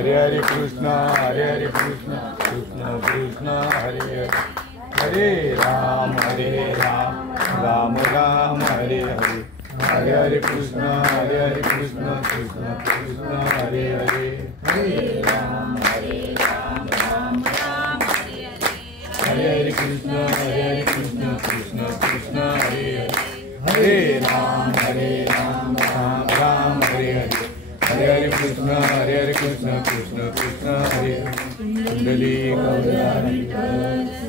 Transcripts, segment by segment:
हरे हरे कृष्णा हरे हरे कृष्णा कृष्ण कृष्ण हरे हरे हरे राम राम राम हरे हरे हरे हरे कृष्णा कृष्ण कृष्ण हरे हरे हरे राम राम राम हरे हरे हरे हरे कृष्णा कृष्ण कृष्ण हरे हरे हरे राम राम राम हरे हरे हरे हरे कृष्णा कृष्ण कृष्ण हरे कुंडली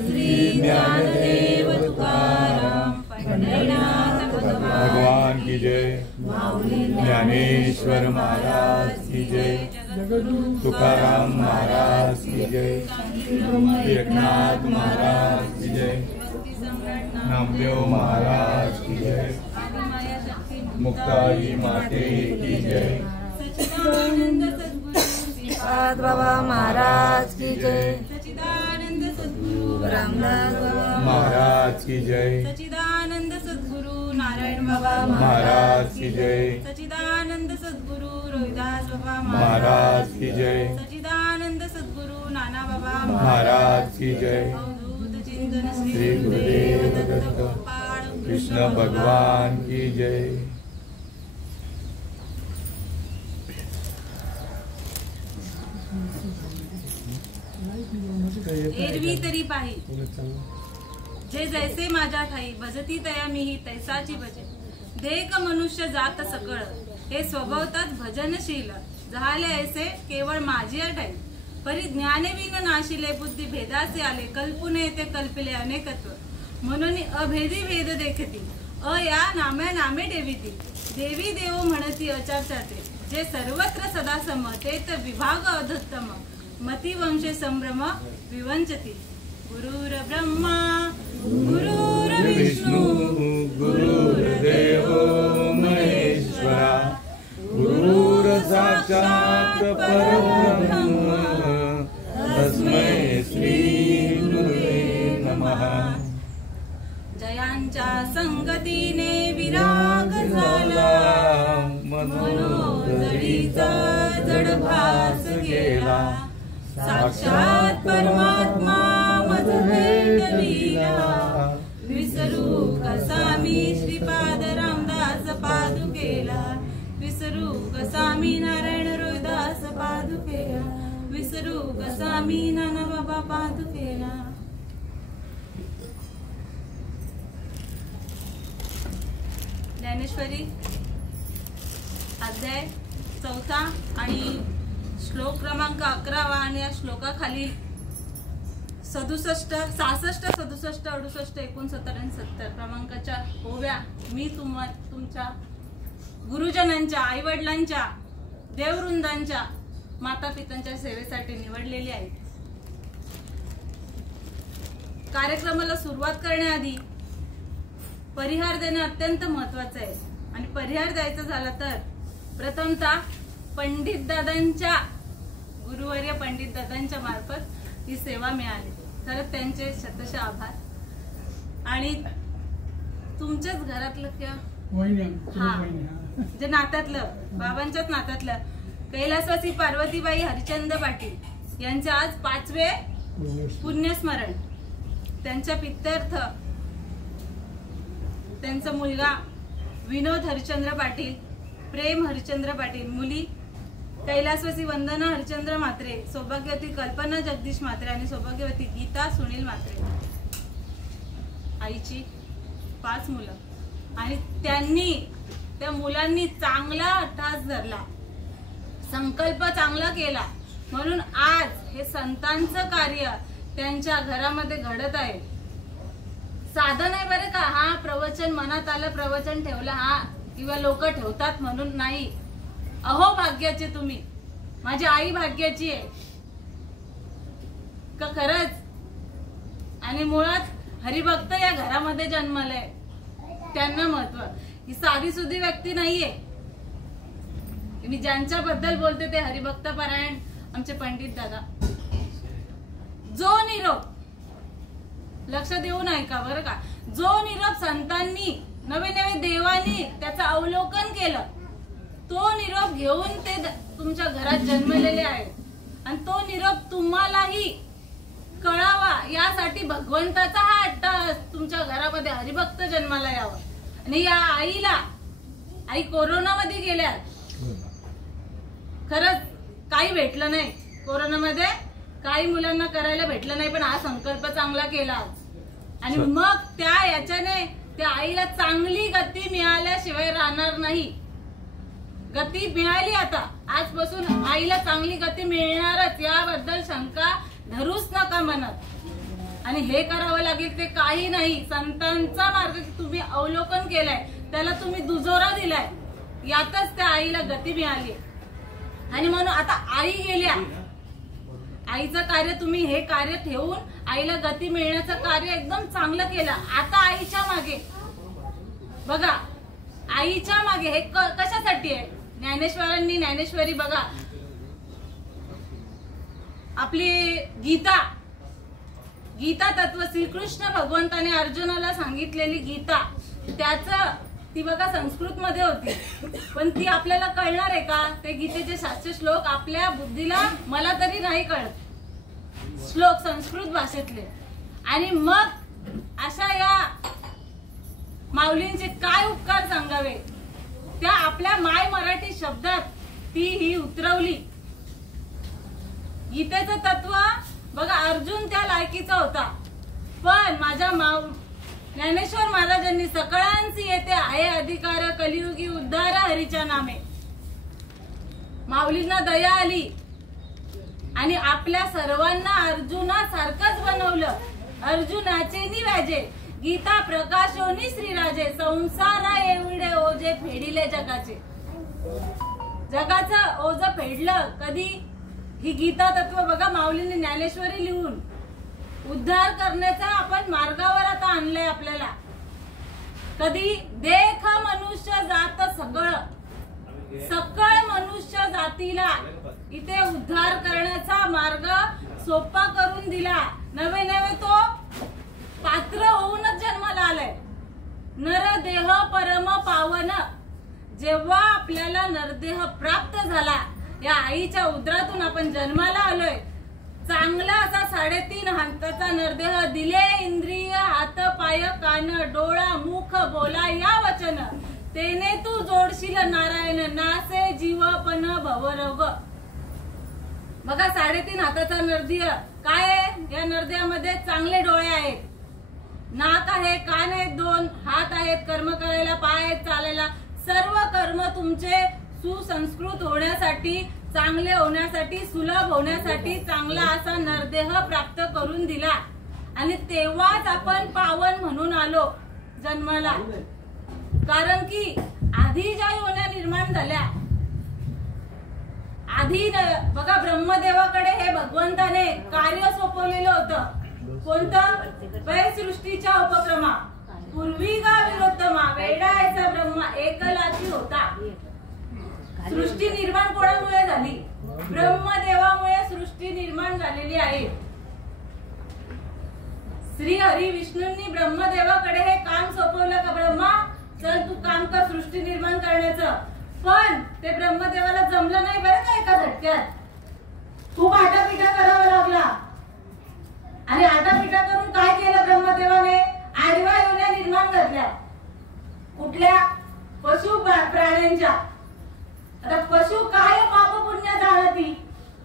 श्री ज्ञानदेव तुकाराम भगवान की जय ज्ञानेश्वर महाराज की जय तुकाराम महाराज की जय एकनाथ महाराज की जय नामदेव महाराज की जय मुक्ताई माते की जय सच्चिदानंद सद्गुरु बाबा महाराज की जय सच्चिदानंद सद्गुरु रामदास बाबा महाराज की जय सच्चिदानंद सद्गुरु नारायण बाबा महाराज की जय सच्चिदानंद सद्गुरु रोहिदास बाबा महाराज की जय सच्चिदानंद सद्गुरु नाना बाबा महाराज की जय अवधूत चिंतन श्री गुरुदेव दत्त कृष्ण भगवान की जय। एरवी तरी पाही जे जैसे माझ्या ठाई भजती तया मीही तैसाची भजे देख मनुष्य जात सकळ हे स्वभावतात भजनशील झाले ऐसे केवळ माझी ठाई परी ज्ञाने विन नाशिले बुद्धी भेदाचे आले कल्पुने ते कल्पिले अनेकत्व म्हणून अभेदी भेद देखती या नाम्या नामे देवीती देवी देव म्हणती अचारचाते जे सर्वत्र सदा सम ते विभाग अधत्तम मती वंशे संभ्रम विवंचती गुरुर ब्रह्मा गुरुर विष्णू गुरुर्देव महेश्वरा गुरुर साक्षात् परब्रह्म तस्मै श्री गुरुवे नमः। जयांच्या संगतीने विराग झाला मनोजडीचा जडभास गेला साक्षात परमात्मा मज भेटविला विसरू कसा मी श्रीपाद रामदास पादुकेला विसरू कसा मी नारायण रोहिदास पादुकेला विसरू कसा मी नाना बाबा पादुकेला। ज्ञानेश्वरी अध्याय 4 आणि श्लोक क्रमांक 11 आणि या श्लोकाखाली 67, 66, 67, 68, 69 आणि 70 क्रमांकाच्या ओव्या मी तुमच्या गुरुजनांच्या आईवडिलांच्या देववृंदांच्या माता पित्यांच्या सेवेसाठी निवडलेली आहेत। कार्यक्रमाला सुरुवात करण्याआधी परिहार देणे अत्यंत महत्वाचे आहे आणि परिहार द्यायचा झाला तर प्रथमतः पंडित दादांच्या गुरुवर्य पंडित दादांच्या मार्फत ही सेवा मिळाली तर त्यांचे शतश आभार। आणि तुमच्याच घरातलं जे नात्यातलं बाबांच्याच नात्यातलं कैलासवासी पार्वतीबाई हरिचंद पाटील यांचे आज 5वे पुण्यस्मरण। त्यांच्या पित्यर्थ त्यांचा मुलगा विनोद हरिचंद्र पाटील, प्रेम हरिचंद्र पाटील, मुली कैलासवासी वंदना हरिचंद्र म्हात्रे, सौभाग्यवती कल्पना जगदीश म्हात्रे आणि सौभाग्यवती गीता सुनील म्हात्रे, आईची 5 मुलं। आणि त्या मुलांनी चांगला अट्टास धरला, संकल्प चांगला केला म्हणून आज हे संतांचं कार्य त्यांच्या घरामध्ये घडत आहे। साधन आहे बरं का, हा प्रवचन मनात आलं प्रवचन ठेवलं हा किंवा लोक ठेवतात म्हणून नाही। अहो भाग्याचे तुम्ही, माझी आई भाग्याची आहे का खरंच। आणि मुळात हरिभक्त या घरामध्ये जन्मलाय, त्यांना महत्व। ही साधी सुधी व्यक्ती नाहीये, मी ज्यांच्याबद्दल बोलते ते हरिभक्त पारायण आमचे पंडित दादा। जो निरोप लक्ष देऊन ऐका बरं का, जो निरोप संतांनी नवे नवे देवांनी त्याचं अवलोकन केलं तो निरोप घेऊन ते तुमच्या घरात जन्मलेले आहेत। आणि तो निरोप तुम्हालाही कळावा यासाठी भगवंताचा हा अट्टहास तुमच्या घरामध्ये हरिभक्त जन्माला यावा. आणि या आई कोरोनामध्ये गेल्या, खरंच काही भेटलं नाही कोरोनामध्ये, काही मुलांना करायला भेटलं नाही, पण हा संकल्प चांगला केला आणि मग त्या याच्याने त्या आईला चांगली गती मिळाल्याशिवाय राहणार नाही. गती मिळाली, आता आजपासून आईला चांगली गती मिळणारच, याबद्दल शंका धरूच नका मनात. आणि हे करावं लागेल ते काही नाही, संतांचा मार्ग तुम्ही अवलोकन केलाय, त्याला तुम्ही दुजोरा दिलाय, यातच त्या आईला गती मिळाली. आणि म्हणून आता आई गेल्या, आईचं कार्य तुम्ही हे कार्य ठेवून आईला गती मिळण्याचं कार्य एकदम चांगलं केलं. आता आईच्या मागे बघा, आईच्या मागे हे कशासाठी आहे? ज्ञानेश्वरांनी ज्ञानेश्वरी बघा, आपली गीता तत्व श्रीकृष्ण भगवंताने अर्जुनाला सांगितलेली गीता, ती बघा संस्कृत मध्ये होती, पण ती आपल्याला कळणार आहे का? ते गीतेचे 700 श्लोक आपल्या बुद्धीला, मला तरी नाही कळत श्लोक संस्कृत भाषेतले. आणि मग अशा या माऊलींचे काय उपकार सांगावे, त्या आपल्या माय मराठी शब्दात ही उतरवली. गीतेचं तत्व बघा, अर्जुन त्या लायकीचा होता, पण माझ्या ज्ञानेश्वर महाराजांनी सकळांची येते आहे अधिकार, कलियुगी उद्धार हरीच्या नामे. माऊलींना दया आली आणि आपल्या सर्वांना अर्जुनासारखंच बनवलं. अर्जुनाचे निव्याजे गीता प्रकाशोनी श्रीराजे, संसारा एवढे ओझे फेडिले जगाचे. जगाचं ओझ फेडलं कधी? ही गीता तत्व बघा माऊलींनी ज्ञानेश्वरी लिहून उद्धार करण्याचा आपण मार्गावर आता आणलंय आपल्याला. कधी? देख मनुष्य जात सकळ मनुष्य जातीला इथे उद्धार करण्याचा मार्ग सोपा करून दिला. नवे तो पात्र होऊनच जन्माला आलाय. नरदेह परम पावन. जेव्हा आपल्याला नरदेह प्राप्त झाला, या आईच्या उदरातून आपण जन्माला आलोय, चांगला असा 3.5 हाताचा नरदेह, दिले इंद्रिय हात पाय कान डोळा मुख बोला या वचन, तेने तू जोडशील नारायण, नासे जीवपण भवरोग. बघा 3.5 हाताचा नरदेह काय आहे? या नरदेहामध्ये चांगले डोळे आहेत, नाक आहे, कान आहेत, 2 हात आहेत, कर्म करायला, पाय आहेत, चालायला. सर्व कर्म तुमचे सुसंस्कृत होण्यासाठी, चांगले होण्यासाठी, सुलभ होण्यासाठी चांगला असा नरदेह प्राप्त करून दिला. आणि तेव्हाच आपण पावन म्हणून आलो जन्माला. कारण की आधी ज्या योन्या निर्माण झाल्या, आधी बघा ब्रह्मदेवाकडे हे भगवंताने कार्य सोपवलेलं होतं. कोणतं? सृष्टीच्या उपक्रमा. पूर्वी गा विरोत्तमा वेडायचा ब्रह्मा एकलाची होता. सृष्टी निर्माण कोणामुळे झाली? ब्रह्मदेवामुळे सृष्टी निर्माण झालेली आहे. श्री हरी विष्णूंनी ब्रह्मदेवाकडे हे काम सोपवलं का, ब्रह्मा चल तू काम कर सृष्टी निर्माण करण्याचं. पण ते ब्रह्मदेवाला जमलं नाही बरं का. एका झटक्यात खूप आटापिटा करावा लागला. आणि आटापिटा करून काय केलं ब्रह्मदेवाने? आडव्या योन्या निर्माण घातल्या. कुठल्या? पशु प्राण्यांच्या. आता पशु काय पाप पुण्य जाणती,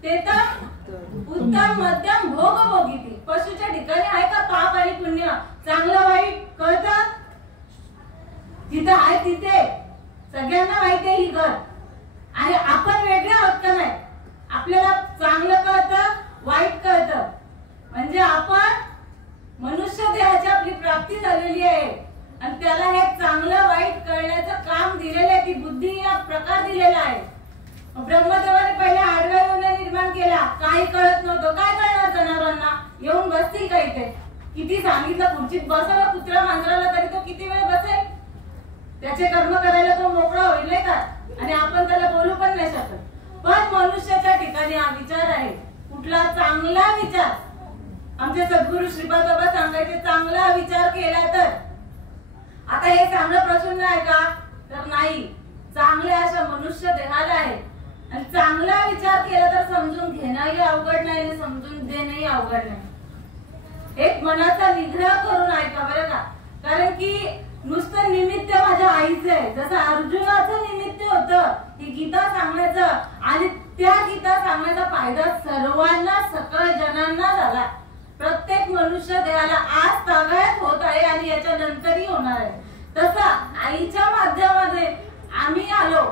ते तर उत्तम मध्यम भोग भोगीती. पशुच्या ठिकाणी आहे का पाप आणि पुण्य, चांगलं वाईट कळतं? जिथे आहे तिथे सगळ्यांना माहिती आहे ही घर. आणि आपण वेगळे आहोत का नाही? आपल्याला चांगलं कळतं, वाईट कळतं. म्हणजे आपण मनुष्य देहाची आपली प्राप्ती झालेली आहे आणि त्याला हे चांगलं वाईट कळण्याचं काम दिलेलं आहे, ती बुद्धी या प्रकार दिलेला आहे. ब्रह्मदेवाने पहिले आडव्या योन्या निर्माण केल्या. काही कळत नव्हतं. काय कळणार जनावरांना? येऊन बसतील का इथे? किती सांगितलं खुर्चीत बसावं कुत्रा मांजराला, तरी तो किती वेळ बसेल? त्याचे कर्म करायला तो मोकळा होईल नाही का? आणि आपण त्याला बोलू पण नाही शकत. पण मनुष्याच्या ठिकाणी हा विचार आहे. कुठला? चांगला विचार. आमचे सद्गुरु श्रीपाद बाबा सांगायचे, चांगला विचार केला तर. आता हे चांगलं प्रसन्न आहे का? तर नाही. चांगले अशा मनुष्य देहाला आहे. आणि चांगला विचार केला तर समजून घेणंही अवघड नाही आणि समजून देणंही अवघड नाही. एक मनाचा निग्रह करून ऐका बरं का. कारण की नुसतं निमित्त माझ्या आईचं आहे, जसं अर्जुनाचं निमित्त होतं ही गीता सांगण्याचं, आणि त्या गीता सांगण्याचा फायदा सर्वांना सकळ जनांना झाला. प्रत्येक मनुष्य देहाला आज तागायत होत आहे आणि याच्या नंतरही होणार आहे. तसं आईच्या माध्यमाने आम्ही आलो,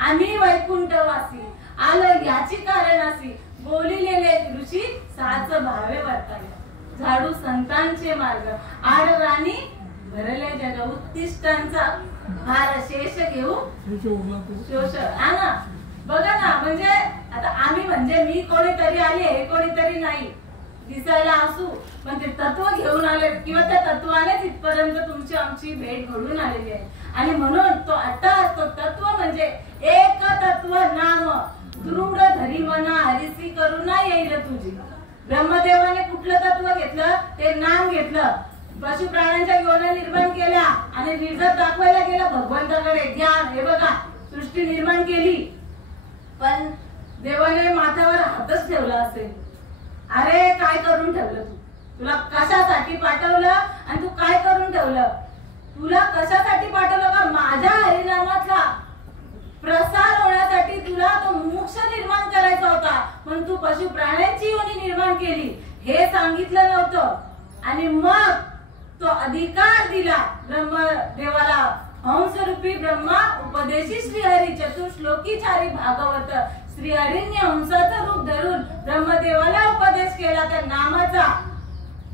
आम्ही वैकुंठवासी आलो, याची कारण अशी बोलिलेले ऋषी साच भावे वर्ताले, झाडू संतांचे मार्ग, आड राणी भरले जग, उत्तिष्ठांचा भार शेष घेऊ शोष. हा ना, बघा ना, म्हणजे आता आम्ही म्हणजे मी कोणीतरी आले, हे कोणीतरी नाही, दिसायला असू पण ते तत्व घेऊन आले किंवा त्या तत्वानेच इथपर्यंत तुमची आमची भेट घडून आलेली आहे. आणि म्हणून तो अट्टा असतो तत्व म्हणजे एक तत्व नाम दृढ धरी मना हरिसी करुणा येईल तुझी. ब्रह्मदेवाने कुठलं तत्व घेतलं? ते नाम घेतलं. पशु प्राण्यांच्या योन्या निर्माण केल्या आणि रिझल्ट दाखवायला गेला भगवंताकडे. घ्या, हे बघा सृष्टी निर्माण केली, पण देवाने माथ्यावर हातच ठेवला असेल. अरे काय करून ठेवलं तू? तुला कशासाठी पाठवलं आणि तू काय करून ठेवलं? तुला कशासाठी पाठवलं? का माझ्या हरिनामाचा प्रसार होण्यासाठी तुला तो मोक्ष निर्माण करायचा होता, पण तू पशु प्राण्यांची योनी निर्माण केली, हे सांगितलं नव्हतं. आणि मग तो अधिकार दिला ब्रह्मदेवाला. हंसरूपी ब्रह्मा उपदेशी श्रीहरी चतुर्श्लोकीचारी भागवत. श्रीहरीने हंसाचं रूप धरून ब्रह्मदेवाला उपदेश केला त्या नामाचा.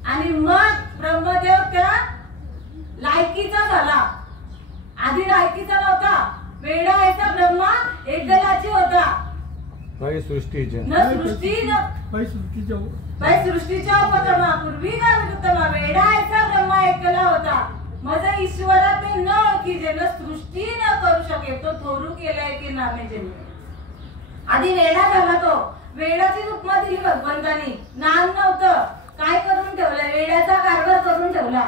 आणि मग ब्रह्मदेव त्या लायकीचा झाला. आधी लायकीचा नव्हता, वेडा याचा ब्रह्मा एकदलाची होता. सृष्टीच्या उपतमा पूर्वी उत्तमा, वेडा याचा ब्रह्मा एकला होता. माझा ईश्वरा ते न ओळखीचे न सृष्टी न करू शके, तो थोरू केलाय की नामे जन्मे. आधी वेडा झाला, तो वेडाची उपमा दिली भगवंतानी. नाम नव्हतं, काय करून ठेवलं? वेड्याचा कारभार करून ठेवला.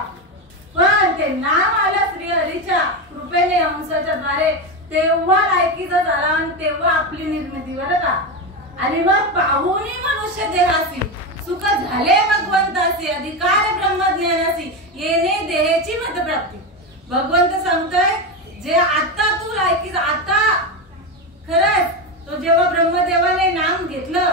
पण ते नाम आलं श्रीहरीच्या कृपेने हंसाच्या द्वारे, तेव्हा लायकीचा झाला आणि तेव्हा आपली निर्मिती. बरं का. आणि मग पाहुणी मनुष्य देहासी सुख झाले भगवंतासी, अधिकार ब्रह्मज्ञानासी येणे देहाची मतप्राप्ती. भगवंत सांगतोय जे आता तू लायकीचा, आता खरंच तो जेव्हा ब्रह्मदेवाने नाम घेतलं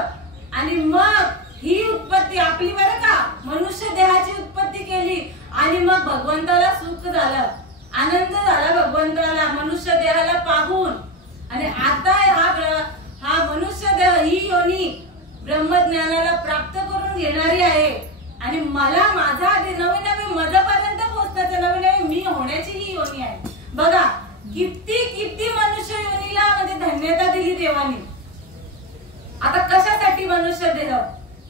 आणि मग ही उत्पत्ती आपली, बरं का, मनुष्य देहाची उत्पत्ती केली आणि मग भगवंताला सुख झालं, आनंद झाला भगवंताला मनुष्य देहाला पाहून. आणि आता हा मनुष्य देह ही योनी ब्रह्मज्ञानाला प्राप्त करून घेणारी आहे. आणि मला माझा नवीन नवीन मजापर्यंत पोहोचण्याचं नवीन नवीन मी होण्याची ही योनी आहे. बघा किती किती मनुष्य योनीला म्हणजे धन्यता दिली देवाने. आता कशासाठी मनुष्य देह,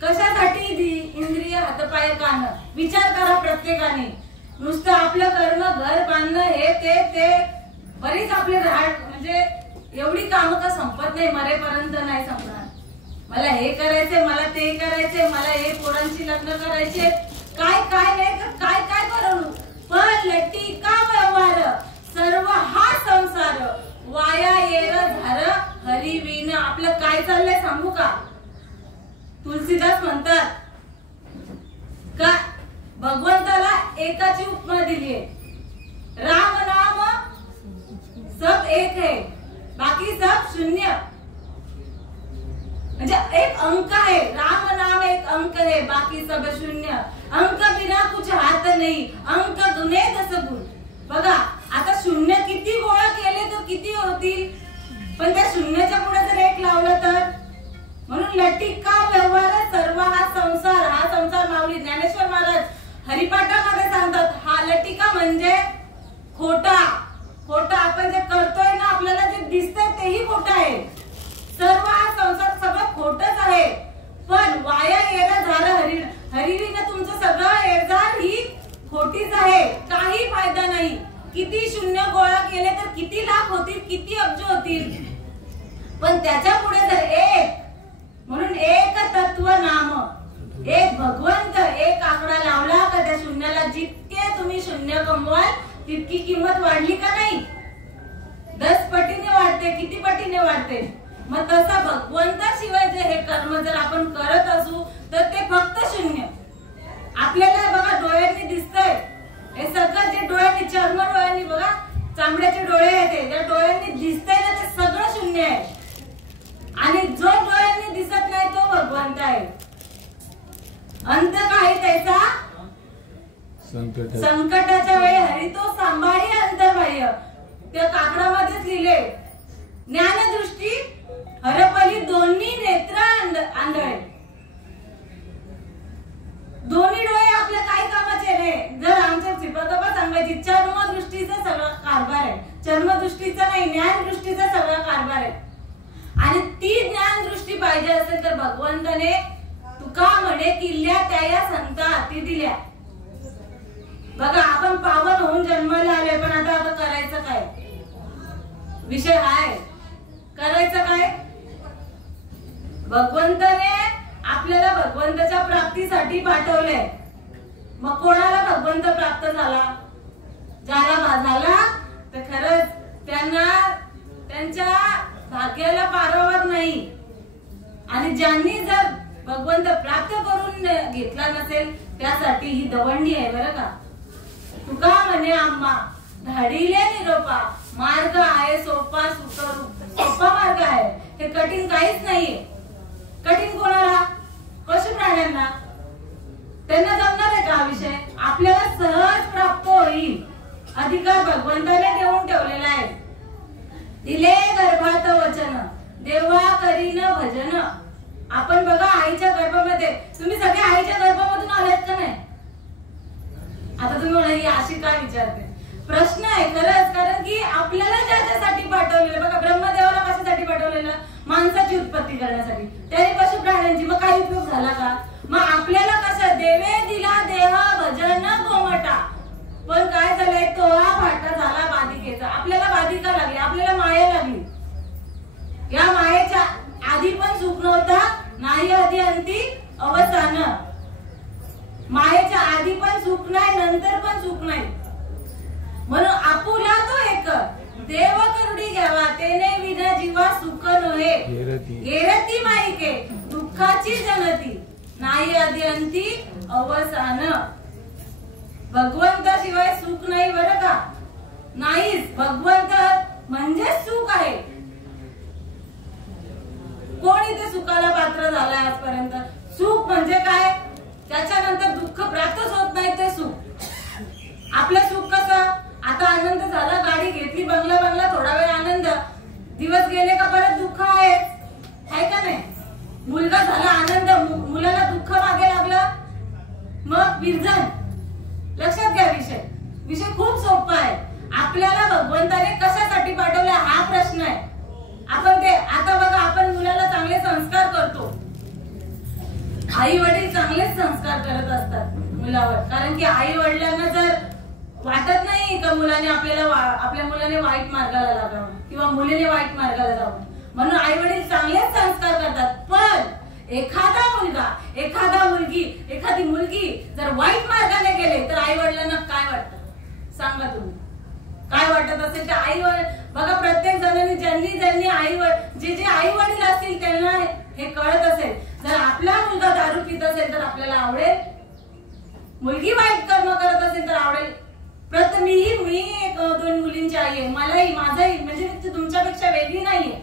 कशासाठी इंद्रिय, हातपाय, कान? विचार करा प्रत्येकाने. नुसतं आपलं कर्म, घर बांधणं, हे ते बरीच आपले म्हणजे एवढी कामं का संपत नाही, मरेपर्यंत नाही संपणार. मला हे करायचंय, मला ते करायचंय, मला हे पोरांची लग्न करायचे, काय काय नाही काय काय करू. पण लटी का व्यवहार सर्व हा संसार वाया येर झार हरिविन. आपलं काय चाललंय सांगू का? तुलसीदास म्हणतात का भगवंताला एकाची उपमा दिलीये, राम नाम सब एक है, बाकी सब शून्य. म्हणजे एक अंक है, राम नाम एक अंक है, बाकी सब शून्य. अंक बिना कुछ हात नाही, अंक दुने दस गुण. बघा आता शून्य किती गोळा केले तर किती होतील, पण त्या शून्याच्या पुढे जर एक लावलं तर. म्हणून लटिका व्यवहार सर्व हा संसार माऊली ज्ञानेश्वर महाराज हरिपाठामध्ये सांगतात, हा लटिका म्हणजे खोटा. आपण जे करतोय ना, आपल्याला जे दिसतंय तेही खोटं आहे. सर्व हा संसार सगळं खोटच आहे. पण वाया येणं झालं हरिविन, तुमचं सगळं एरजार ही खोटीच आहे, काही फायदा नाही. किती शून्य गोळा केले तर किती लाख होतील, किती अब्ज होतील, पण त्याच्या पुढे जर एक, म्हणून एक तत्व नाम, एक भगवंत, एक आकडा लावला का त्या शून्याला जितके तुम्ही शून्य कमवाल तितकी किंमत वाढली का नाही? 10 पटीने वाढते. वाढते, किती पटीने वाढते. मग तसा भगवंताशिवाय जे हे कर्म जर आपण करत असू तर ते फक्त शून्य. आपल्याला बघा डोळ्यांनी दिसतंय, हे सगळं जे डोळ्यांनी, चर्म डोळ्यांनी बघा, चामड्याचे डोळे आहेत, त्या डोळ्यांनी दिसतंय ना ते सगळं शून्य आहे. आणि जो डोळ्यांनी दिसत नाही तो भगवंत आहे. अंत काही त्याचा संकटाच्या वेळी हरी तो सांभाळी अंतर्बाह्य. त्या काकडामध्येच लिहिले, ज्ञानदृष्टी हरपली दोन्ही नेत्र आंधळे. दोन्ही डोळे आपल्या काही कामाचे नाही. जर आमच्या श्रीपादोबा सांगायची चर्मदृष्टीचा सगळा कारभार आहे, चर्मदृष्टीचा नाही, ज्ञानदृष्टीचा सगळा कारभार आहे. आणि ती ज्ञानदृष्टी पाहिजे असेल तर भगवंताने तुका म्हणे किल्ल्या त्या या संता हाती दिल्या. बघा आपण पावन होऊन जन्माला आले, पण आता करायचं काय? विषय हाय, करायचं काय? भगवंताने आपल्याला भगवंताच्या प्राप्तीसाठी पाठवले. मग कोणाला भगवंत प्राप्त झाला? झाला तर खरंच त्यांना त्यांच्या भाग्याला पारावर नाही. आणि ज्यांनी जर भगवंत प्राप्त करून घेतला नसेल त्यासाठी ही दवंडी आहे बरं का. तुका म्हणे आम्हा धाडीले निरोपा, मार्ग आहे सोपा सोपा मार्ग आहे. हे कठीण काहीच नाहीये. कठीण कोणाला? पशु प्राण्यांना. त्यांना जमणार आहे का हा विषय? आपल्याला सहज प्राप्त होईल. अधिकार भगवंताने देऊन ठेवलेला आहे. दिले गर्भात वचन देवा करीन भजन. आपण बघा आईच्या गर्भामध्ये, तुम्ही सगळे आईच्या गर्भामधून आलात का नाही? आता तुम्ही मला ही अशी काय विचारते? प्रश्न आहे खरंच. कारण की आपल्याला ज्याच्यासाठी पाठवलेलं, बघा ब्रह्मदेवाला कशासाठी पाठवलेलं? माणसाची उत्पत्ती करण्यासाठी, त्याने पशु प्राण्यांची. मग काही उपयोग झाला का? मग आपल्याला कसं देवे दिला देह भजन गोमटा. पण काय झालंय? तोळा फाटा झाला बाधिकेचा. आपल्याला बाधिका लागली, आपल्याला माया लागली. या मायेच्या आधी पण सुख नव्हता, नाही आधी अंती अवसान. मायेच्या आधी पण सुख नाही, नंतर पण सुख नाही. म्हणून आपुला तो एक देव करुडी घ्यावा, तेने विना जीवा सुख नव्हे. घेरती माईके दुःखाची जनती, नाही आधी अंती अवसान. भगवंताशिवाय सुख नाही बरं का. नाहीच. भगवंत म्हणजे सुख आहे. कोणी ते सुखाला पात्र झालाय आजपर्यंत? सुख म्हणजे काय? त्याच्यानंतर दुःख प्राप्तच होत नाही ते सुख. आपलं सुख कसं? आता आनंद झाला, गाडी घेतली, बंगला थोडा वेळ आनंद, दिवस गेले का परत दुःख आहे का नाही? मुलगा झाला आनंद, मुलाला दुःख मागे लागलं, मग विरजन. लक्षात घ्या विषय खूप सोपा आहे. आपल्याला भगवंताने कशासाठी पाठवलं हा प्रश्न आहे. आपण ते आता बघा, आपण मुलाला चांगले संस्कार करतो. आई वडील चांगलेच संस्कार करत असतात मुलावर. कारण की आई वडिलांना जर वाटत नाही का मुलाने आपल्या मुलाने वाईट मार्गाला लागावं किंवा मुलीने वाईट मार्गाला जावं, म्हणून आई वडील चांगलेच संस्कार करतात. पण एखादा मुलगा, एखादी मुलगी जर वाईट मार्गाने गेले तर आई वडिलांना काय वाटतं सांगा तुम्ही? काय वाटत असेल? तर आई बघा, प्रत्येक जणांनी ज्यांनी जे आई वडील असतील त्यांना हे कळत असेल. जर आपला मुलगा दारू पित असेल तर आपल्याला आवडेल, मुलगी वाईट कर्म करत असेल तर आवडेल. मी एक दोन मुलींची आई आहे, माझाही म्हणजे तुमच्यापेक्षा वेगळी नाहीये.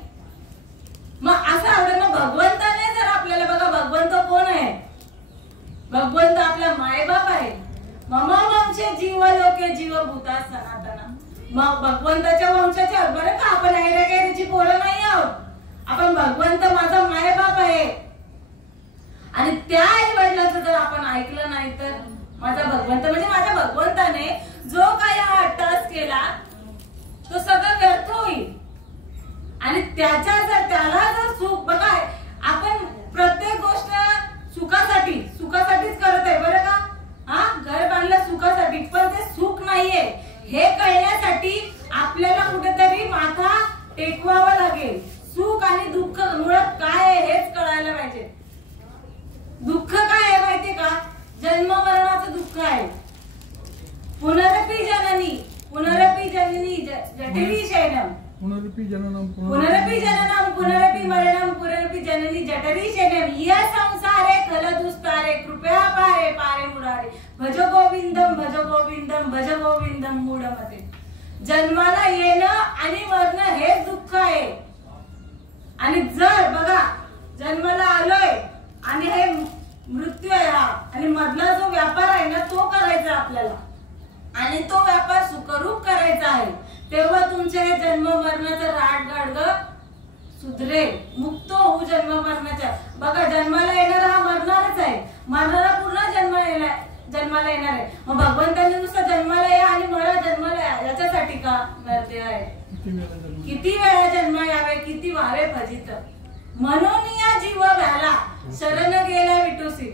मग असं आवडेल ना. भगवंताने जर आपल्याला, बघा भगवंत कोण आहे? भगवंत आपला मायबाप आहे. मम वंशे जीव लोके जीवभूता सनातना. मग भगवंताच्या वंशाचे बरं का, आपण ऐरागैरीची पोरं नाही आहोत. आपण भगवंत माझा मायबाप आहे. आणि त्या आई वडिलांचं जर आपण ऐकलं नाही तर माझा भगवंत म्हणजे माझ्या भगवंताने जो काही हा अट्टहास केला तो सगळं व्यर्थ होईल. आणि त्याला जर सुख, बघा आपण प्रत्येक गोष्ट सुखासाठीच करत आहे बरं का. घर बांधलं सुखासाठी, पण ते सुख नाहीये हे कळण्यासाठी आपल्याला कुठेतरी माथा टेकवावा लागेल. सुख आणि दुःख मुळात काय आहे हेच कळायला पाहिजे. दुःख काय आहे माहितीये का? जन्म मरणाचं दुःख आहे. पुनरपी जननी जटिली शयनम. पुनरपि जननम पुनरपि मरणम पुनरपि जननी जठरी शयनम या संसारे खलदुस्तारे कृपया पारे पारे मुरारे भज गोविंदम भज गोविंदम मूढमते. जन्माला येणं आणि मरणं हे दुःख आहे. आणि जर बघा जन्माला आलोय आणि हे मृत्यू आहे हा, आणि मधला जो व्यापार आहे ना तो करायचा आपल्याला, आणि तो व्यापार सुखरूप करायचा आहे. तेव्हा तुमच्या जन्म मरणाचं राट गाडग सुधरेल, मुक्त होऊ जन्म मरणाच्या. बघा जन्माला येणार हा मरणारच आहे, मरणारा पूर्ण जन्माला येणार आहे. मग भगवंतांनी नुसतं जन्माला या आणि मरा जन्माला या याच्यासाठी का नरदेव आहे? किती वेळा जन्म यावे किती व्हावे फजित, म्हणून या जीव व्याला शरण गेला विटोसी.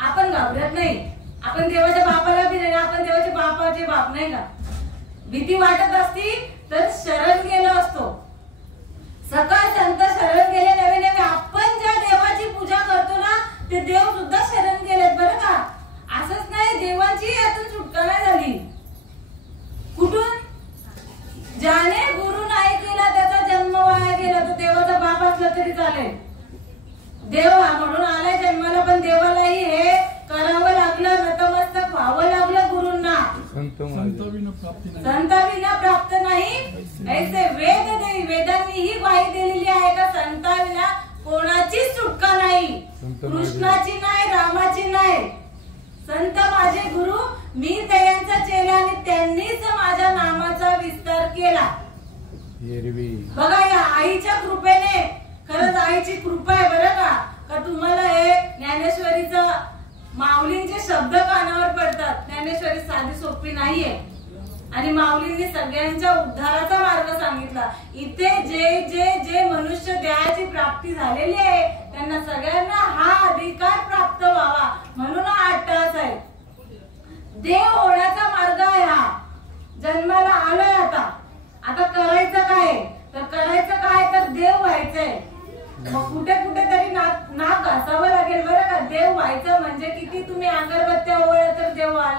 आपण घाबरत नाही, आपण देवाच्या बापाला बी नाही, आपण देवाच्या बापाचे बाप नाही का. भीती वाटत असती तर शरण गेलो असतो. सकाळ संत शरण गेले नवे नवे. आपण ज्या देवाची पूजा करतो ना ते देव सुद्धा शरण गेलेत बरं का. असंच नाही, देवाची यातून सुटका नाही झाली. कुठून? ज्याने गुरु नाही केला त्याचा जन्म वाया गेला. तो देवाचा बाप असला तरी चालेल. देव म्हणून आलाय जन्माला, पण देवालाही हे करावं लागलं, नतमस्तक व्हावं लागलं गुरूंना. संताविना प्राप्त नाही ऐसे वेद देई. वेदांनी ही ग्वाही दिलेली आहे का संताविना कोणाचीच सुटका नाही. कृष्णाची नाही, रामाची नाही. संत माझे गुरु, मी त्यांचा चेला आणि त्यांनीच माझ्या नामाचा विस्तार केला. बघा या आईच्या कृपेने, खरंच आईची कृपा आहे बरं का तुम्हाला हे ज्ञानेश्वरीचं माऊलींचे शब्द कानावर पडतात. ज्ञानेश्वरी साधी सोपी नाहीये आणि माऊलींनी सगळ्यांच्या उद्धाराचा मार्ग सांगितला. इथे जे जे जे मनुष्य देहाची प्राप्ती झालेली आहे त्यांना सगळ्यांना हा अधिकार प्राप्त व्हावा म्हणून हा अट्टहास आहे. देव होण्याचा मार्ग आहे हा. जन्माला आलोय आता करायचं काय तर देव व्हायचंय. मग कुठे तरी नाक घासावं लागेल बरं का. देव व्हायचं म्हणजे किती तुम्ही अगरबत्त्या ओवळल्या तर देव व्हाल,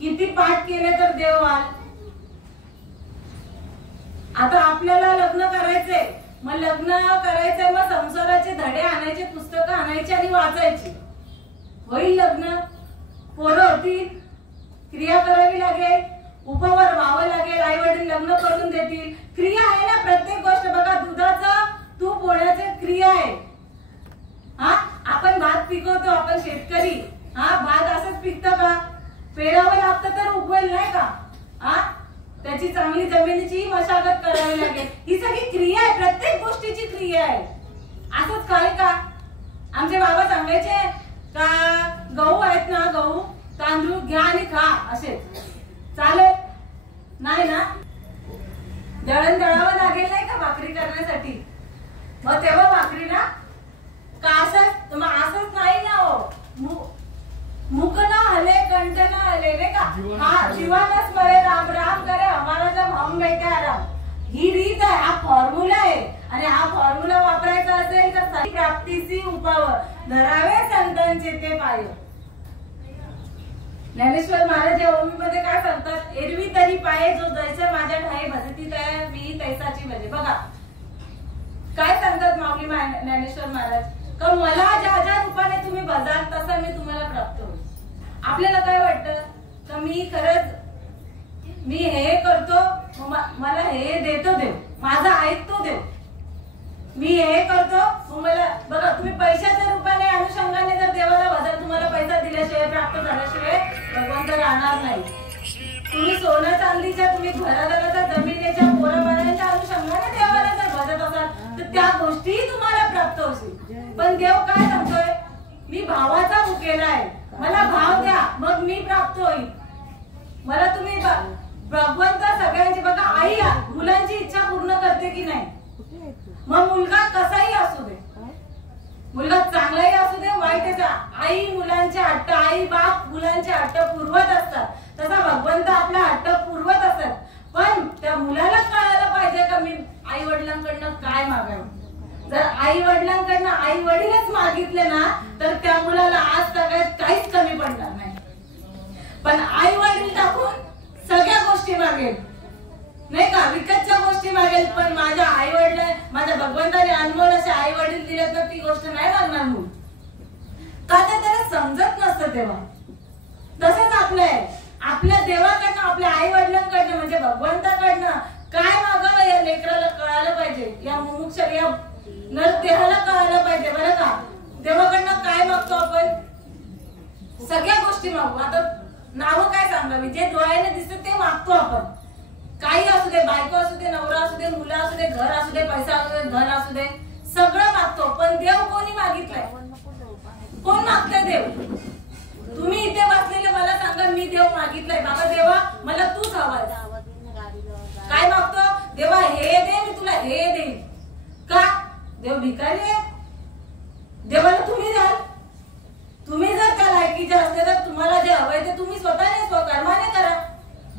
किती पाठ केले तर देव व्हाल. आता आपल्याला लग्न करायचंय, मग मग संसाराचे धडे आणायचे, पुस्तकं आणायची आणि वाचायची. होईल लग्न, पोरं होतील, क्रिया करावी लागेल, उपवर व्हावं लागेल, आई वडील लग्न करून देतील. क्रिया आहे ना प्रत्येक गोष्ट. बघा दुधाचं तूप होण्याची क्रिया आहे. हा आपण भात पिकवतो, आपण शेतकरी. हा भात असंच पिकतं का? पेरावं लागतं तर उगवेल नाही का. हा त्याची चांगली जमिनीची मशागत करावी लागेल. ही सगळी क्रिया आहे, प्रत्येक गोष्टीची क्रिया आहे. असंच काय का आमचे बाबा सांगायचे का गहू आहेत ना, गहू तांदूळ घ्या आणि खा, असे चालेल नाही ना. दळण दळावं लागेल नाही का भाकरी करण्यासाठी. मग तेव्हा भाकरी ना का असंच नाही ना हो. मुख ना हले कंठ ना हले नाही का. हा जीवानच मरे राम राम करे हमारा जब हम बैठे आराम. ही रीत आहे, हा फॉर्म्युला आहे. आणि हा फॉर्म्युला वापरायचा असेल तर सही प्राप्तीची उपावर धरावे संतांचे ते पाय. ज्ञानेश्वर महाराज या ओवीमध्ये काय सांगतात? एरवी तरी पाये जो जैसे माझ्या ठाई भजती तया मी तैसाची भजे. बघा काय सांगतात माऊली ज्ञानेश्वर महाराज का मला ज्या रूपाने तुम्ही भजाल तसा मी तुम्हाला प्राप्त होईल. आपल्याला काय वाटतं का मी खरंच मी हे करतो मला हे देतो देव, माझा ऐकतो देव, मी हे करतो मला. बघा तुम्ही पैशाच्या रूपाने अनुषंगाने जर देवाला भजाल, तुम्हाला पैसा दिल्याशिवाय प्राप्त झाल्याशिवाय भगवंत राहणार नाही. तुम्ही सोनं चांदीच्या, तुम्ही घराघराच्या जमिनीच्या पोराबाळांच्या अनुषंगाने देवाला जर भजत असाल तर त्या गोष्टी तुम्हाला प्राप्त होतील. पण देव काय सांगतोय? मी भावाचा भुकेला आहे, मला भाव द्या मग मी प्राप्त होईल. मला तुम्ही भगवंत सगळ्यांची बघा आई मुलांची इच्छा पूर्ण करते की नाही. मग मुलगा कसाही असू दे, मुलगा चांगलाही असू दे वाईटच, आई मुलांचे हट्ट, आई बाप मुलांचे हट्ट पुरवत असतात. तसा भगवंत आपला हट्ट पुरवत असतात. पण त्या मुलाला कळायला पाहिजे का मी आई वडिलांकडनं काय मागावं. जर आई वडिलांकडनं आई वडीलच मागितले ना तर त्या मुलाला आज सगळ्यात काहीच कमी पडणार नाही. पण आई वडील टाकून सगळ्या गोष्टी मागेल नाही का, विकतच्या गोष्टी मागेल, पण माझ्या आई वडील माझ्या भगवंताने अनमोल असे आई वडील दिले तर ती गोष्ट नाही मागणार मूल. का तर त्याला समजत नसतं तेव्हा. तसंच आपलं आहे, आपल्या देवाकडनं आपल्या आई वडिलांकडनं म्हणजे भगवंताकडनं काय मागावं या लेकराला कळायला पाहिजे, या मुमुक्ष या नरदेहाला कळायला पाहिजे बरं का. देवाकडनं काय मागतो आपण, सगळ्या गोष्टी मागू. आता नावं काय सांगावी, जे डोळ्याने दिसते ते मागतो आपण. काही असू दे, बायको असू दे, नवरा असू दे, मुलं असू दे, घर असू दे, पैसा असू दे, धन असू दे, सगळं मागतो. पण देव कोणी मागितलंय, कोण मागतंय देव? तुम्ही इथे बसलेले मला सांगा, मी देव मागितलंय बाबा देवा मला तूच हवाय. काय मागतो देवा, हे दे मी तुला हे देईन. का देव भिकारी आहे? देवाला तुम्ही द्याल. तुम्ही जर त्या लायकीचे असले तर तुम्हाला जे हवंय ते तुम्ही स्वतःने स्वकर्माने करा.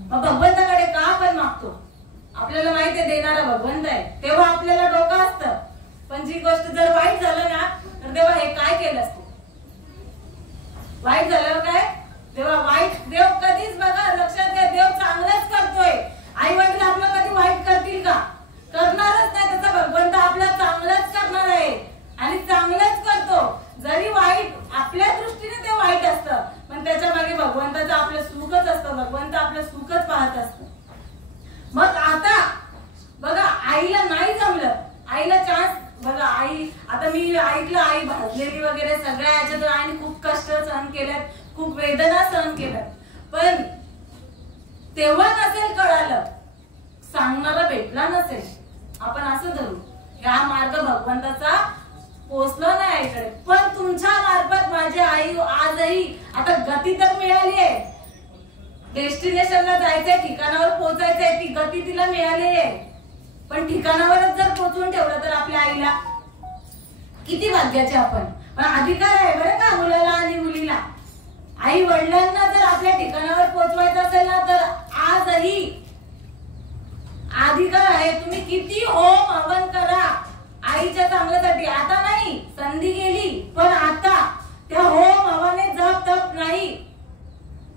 भगवंताकडे का आपण मागतो? आपल्याला माहिती आहे देणारा भगवंत आहे, तेव्हा आपल्याला डोकं असतं. पण जी गोष्ट जर वाईट झालं ना तर देवा हे काय केलं असतं, वाईट झाल्यावर काय तेव्हा वाईट देव कधीच बघा लक्षात घ्या, देव चांगलंच करतोय. आई वडील आपलं कधी वाईट करतील का? करणारच नाही. त्याचा भगवंत आपलं चांगलंच करणार आहे आणि चांगलंच करतो. जरी वाईट आपल्या दृष्टीने ते वाईट असतं, पण त्याच्या मागे भगवंताचं आपलं सुखच असतं. भगवंत आपलं सुखच पाहत असतं. मग आता बघा आईला नाही जमलं, आईला चान्स बघा. आई आता मी ऐकलं आई भाजलेली वगैरे सगळ्या याच्यातून आईने खूप कष्ट सहन केलेत, खूप वेदना सहन केल्यात. पण तेव्हा नसेल कळालं, सांगणारा भेटला नसेल. आपण असं धरू हा मार्ग भगवंताचा पोचला नाही आईकडे. पण तुमच्या मार्फत माझी आई आजही आता गती तर मिळाली आहे, डेस्टिनेशनला जायचंय, ठिकाणावर पोहोचायचंय, ती गती तिला मिळाली आहे. पण ठिकाणावरच जर पोहोचून ठेवलं तर आपल्या आईला किती भाग्याचे आपण. पण अधिकार आहे बरं का मुलाला आणि मुलीला. आई वडिलांना जर आपल्या ठिकाणावर पोहोचवायचं असेल ना तर आजही अधिकार आहे. तुम्ही किती होम हवन करा आईच्या चांगल्यासाठी. आता नाही, संधी गेली, पण आता त्या होम हवाने जप तप नाही,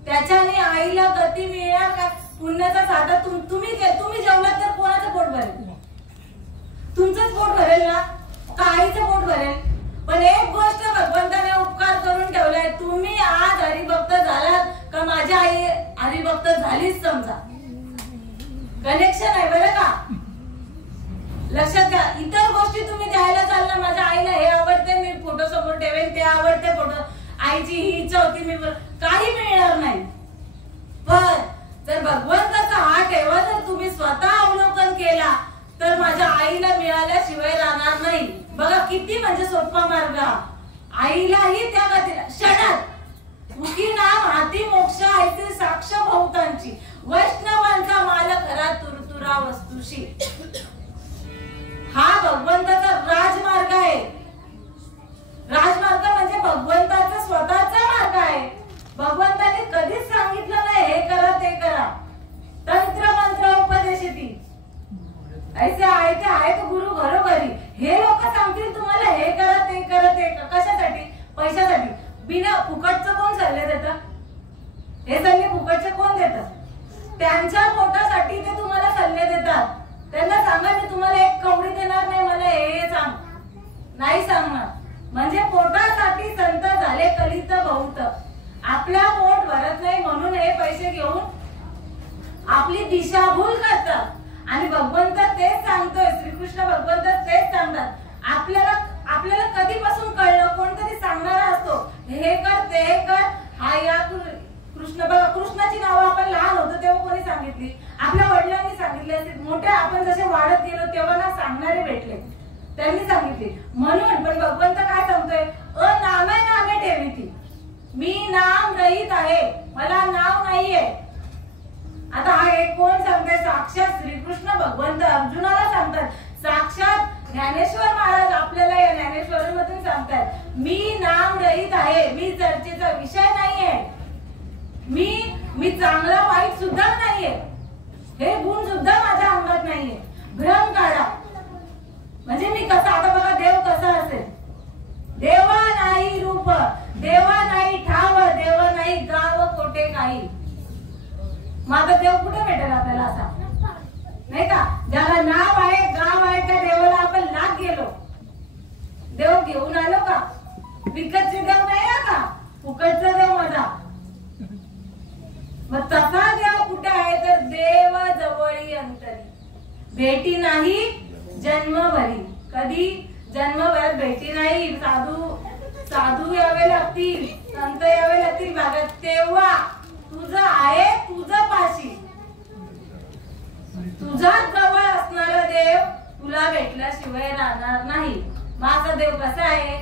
त्याच्याने आईला गती मिळणार का? पुण्याचा साधा तुम्ही जेवलात तर कोणाचं पोट भरेल? तुमचंच पोट भरेल ना का आईचं पोट भरेल? पण एक गोष्ट भगवंताने उपकार करून ठेवलाय, तुम्ही आज हरिभक्त झालात का माझी आई हरिभक्त झालीच समजा. कनेक्शन आहे बरं का, लक्षात घ्या. इतर गोष्टी तुम्ही द्यायला चालला, माझ्या आईला हे आवडते मी फोटो समोर ठेवेन, ते आवडते फोटो, आईची ही इच्छा होती मी, काही मिळणार नाही. पण जर भगवंताचा हात ठेवा जर तुम्ही स्वतः अवलोकन केला तर माझ्या आईला मिळाल्याशिवाय राहणार नाही. बघा किती म्हणजे सोपा मार्ग. आईलाही त्या गतीला क्षणात मुखी नाम हाती मोक्ष ऐसे साक्ष बहुतांची, वैष्णवांचा माल खरा तुरतुरा वस्तुशी. हा भगवंताचा राजमार्ग आहे. राजमार्ग म्हणजे भगवंताचा स्वतःचा मार्ग आहे. भगवंताने कधीच सांगितलं नाही हे करा ते करा. तंत्र मंत्र उपदेशिती ऐसे आहेत गुरु घरोघरी. हे लोक सांगतील तुम्हाला हे करा ते करा ते करा. कशासाठी? पैशासाठी. बिना फुकटचं कोण सल्ले देतं? हे सल्ले फुकटचे कोण देतात? त्यांच्या पोटासाठी ते तुम्हाला सल्ले देतात. त्यांना सांगा मी तुम्हाला एक कवडी देणार नाही, मला हे सांग, नाही सांगणार. म्हणजे पोटासाठी संत झाले कलित बहुत. आपला पोट भरत नाही म्हणून हे पैसे घेऊन आपली दिशाभूल करतात. आणि भगवंत तेच सांगतोय, श्रीकृष्ण भगवंत तेच सांगतात. आपल्याला कधीपासून कळलं, कोणतरी सांगणारा असतो हे कर ते कर. हा या कृष्ण बघा, कृष्णाची नावं आपण लहान होतो तेव्हा कोणी सांगितली? आपल्या वडिलांनी सांगितले असते. मोठ्या आपण जसे वाढत गेलो तेव्हा ना सांगणारे भेटले, त्यांनी सांगितले म्हणून. पण भगवंत काय सांगतोय? नामे नामे ठेवीती, मी नाम रहित आहे, मला नाव नाहीये. आता हा एक कोण सांगतोय? साक्षात श्रीकृष्ण भगवंत अर्जुनाला सांगतात. साक्षात ज्ञानेश्वर महाराज आपल्याला या ज्ञानेश्वरीमधून सांगतात, मी नाम रहित आहे, मी चर्चेचा विषय नाहीये, मी चांगला वाईट सुद्धा नाहीये, हे गुण सुद्धा माझ्या अंगात नाहीये. भ्रम काढा. म्हणजे मी कसा, आता बघा देव कसा असेल? देवा नाही रूप, देवा नाही ठाव, देव नाही गाव कोठे काही. माझा देव कुठे भेटेल आपल्याला असा? नाही का? ज्याला नाव विकतचे देव नाही का, फुकटचा देव माझा. मग तसा देव कुठे आहे तर देव जवळी अंतरी, भेटी नाही जन्मभरी. कधी जन्मभरात भेटी नाही, साधू यावे लागतील, संत यावे लागतील भागात, तेव्हा तुझं आहे तुझं पाशी. तुझाच जवळ असणारा देव तुला भेटल्याशिवाय राहणार नाही. माझा देव कसा आहे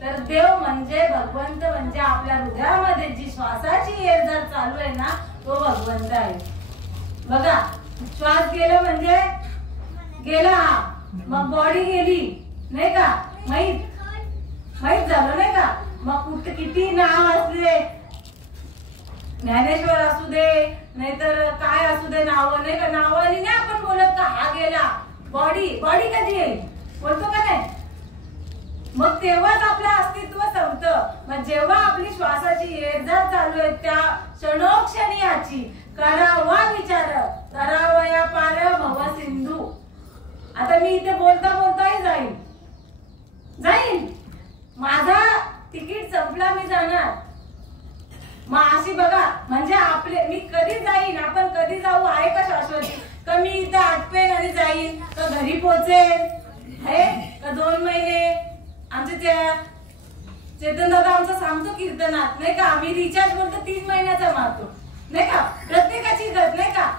तर देव म्हणजे भगवंत म्हणजे आपल्या हृदयामध्ये जी श्वासाची येर चालू आहे ना तो भगवंत आहे. बघा श्वास गेला म्हणजे गेला, मग बॉडी गेली नाही का, माहित झालं नाही का. मग कुठे किती नाव असले, ज्ञानेश्वर असू दे नाहीतर काय असू दे, नाव नाही का, नावाने नाही आपण बोलत का हा गेला. बॉडी कधी येईल बोलतो का नाही. मग तेव्हाच आपलं अस्तित्व संपतं. मग जेव्हा आपली श्वासाची येरझार चालू आहे त्या क्षणोक्षणी याची करावा विचार, करावया पार भव सिंधू. आता मी इथे बोलताही जाईल, माझा तिकीट संपला मी जाणार. मग अशी बघा म्हणजे मी कधी जाईन, आपण कधी जाऊ आहे का शाश्वती. का मी इथे आटपेन आणि जाईन, का घरी पोहोचेन आहे का 2 महिने. आमच्या त्या चेतन दादा आमचं सांगतो कीर्तनात नाही का, आम्ही रिचार्ज बोलतो 3 महिन्याचा मारतो नाही का, प्रत्येकाची गत नाही का.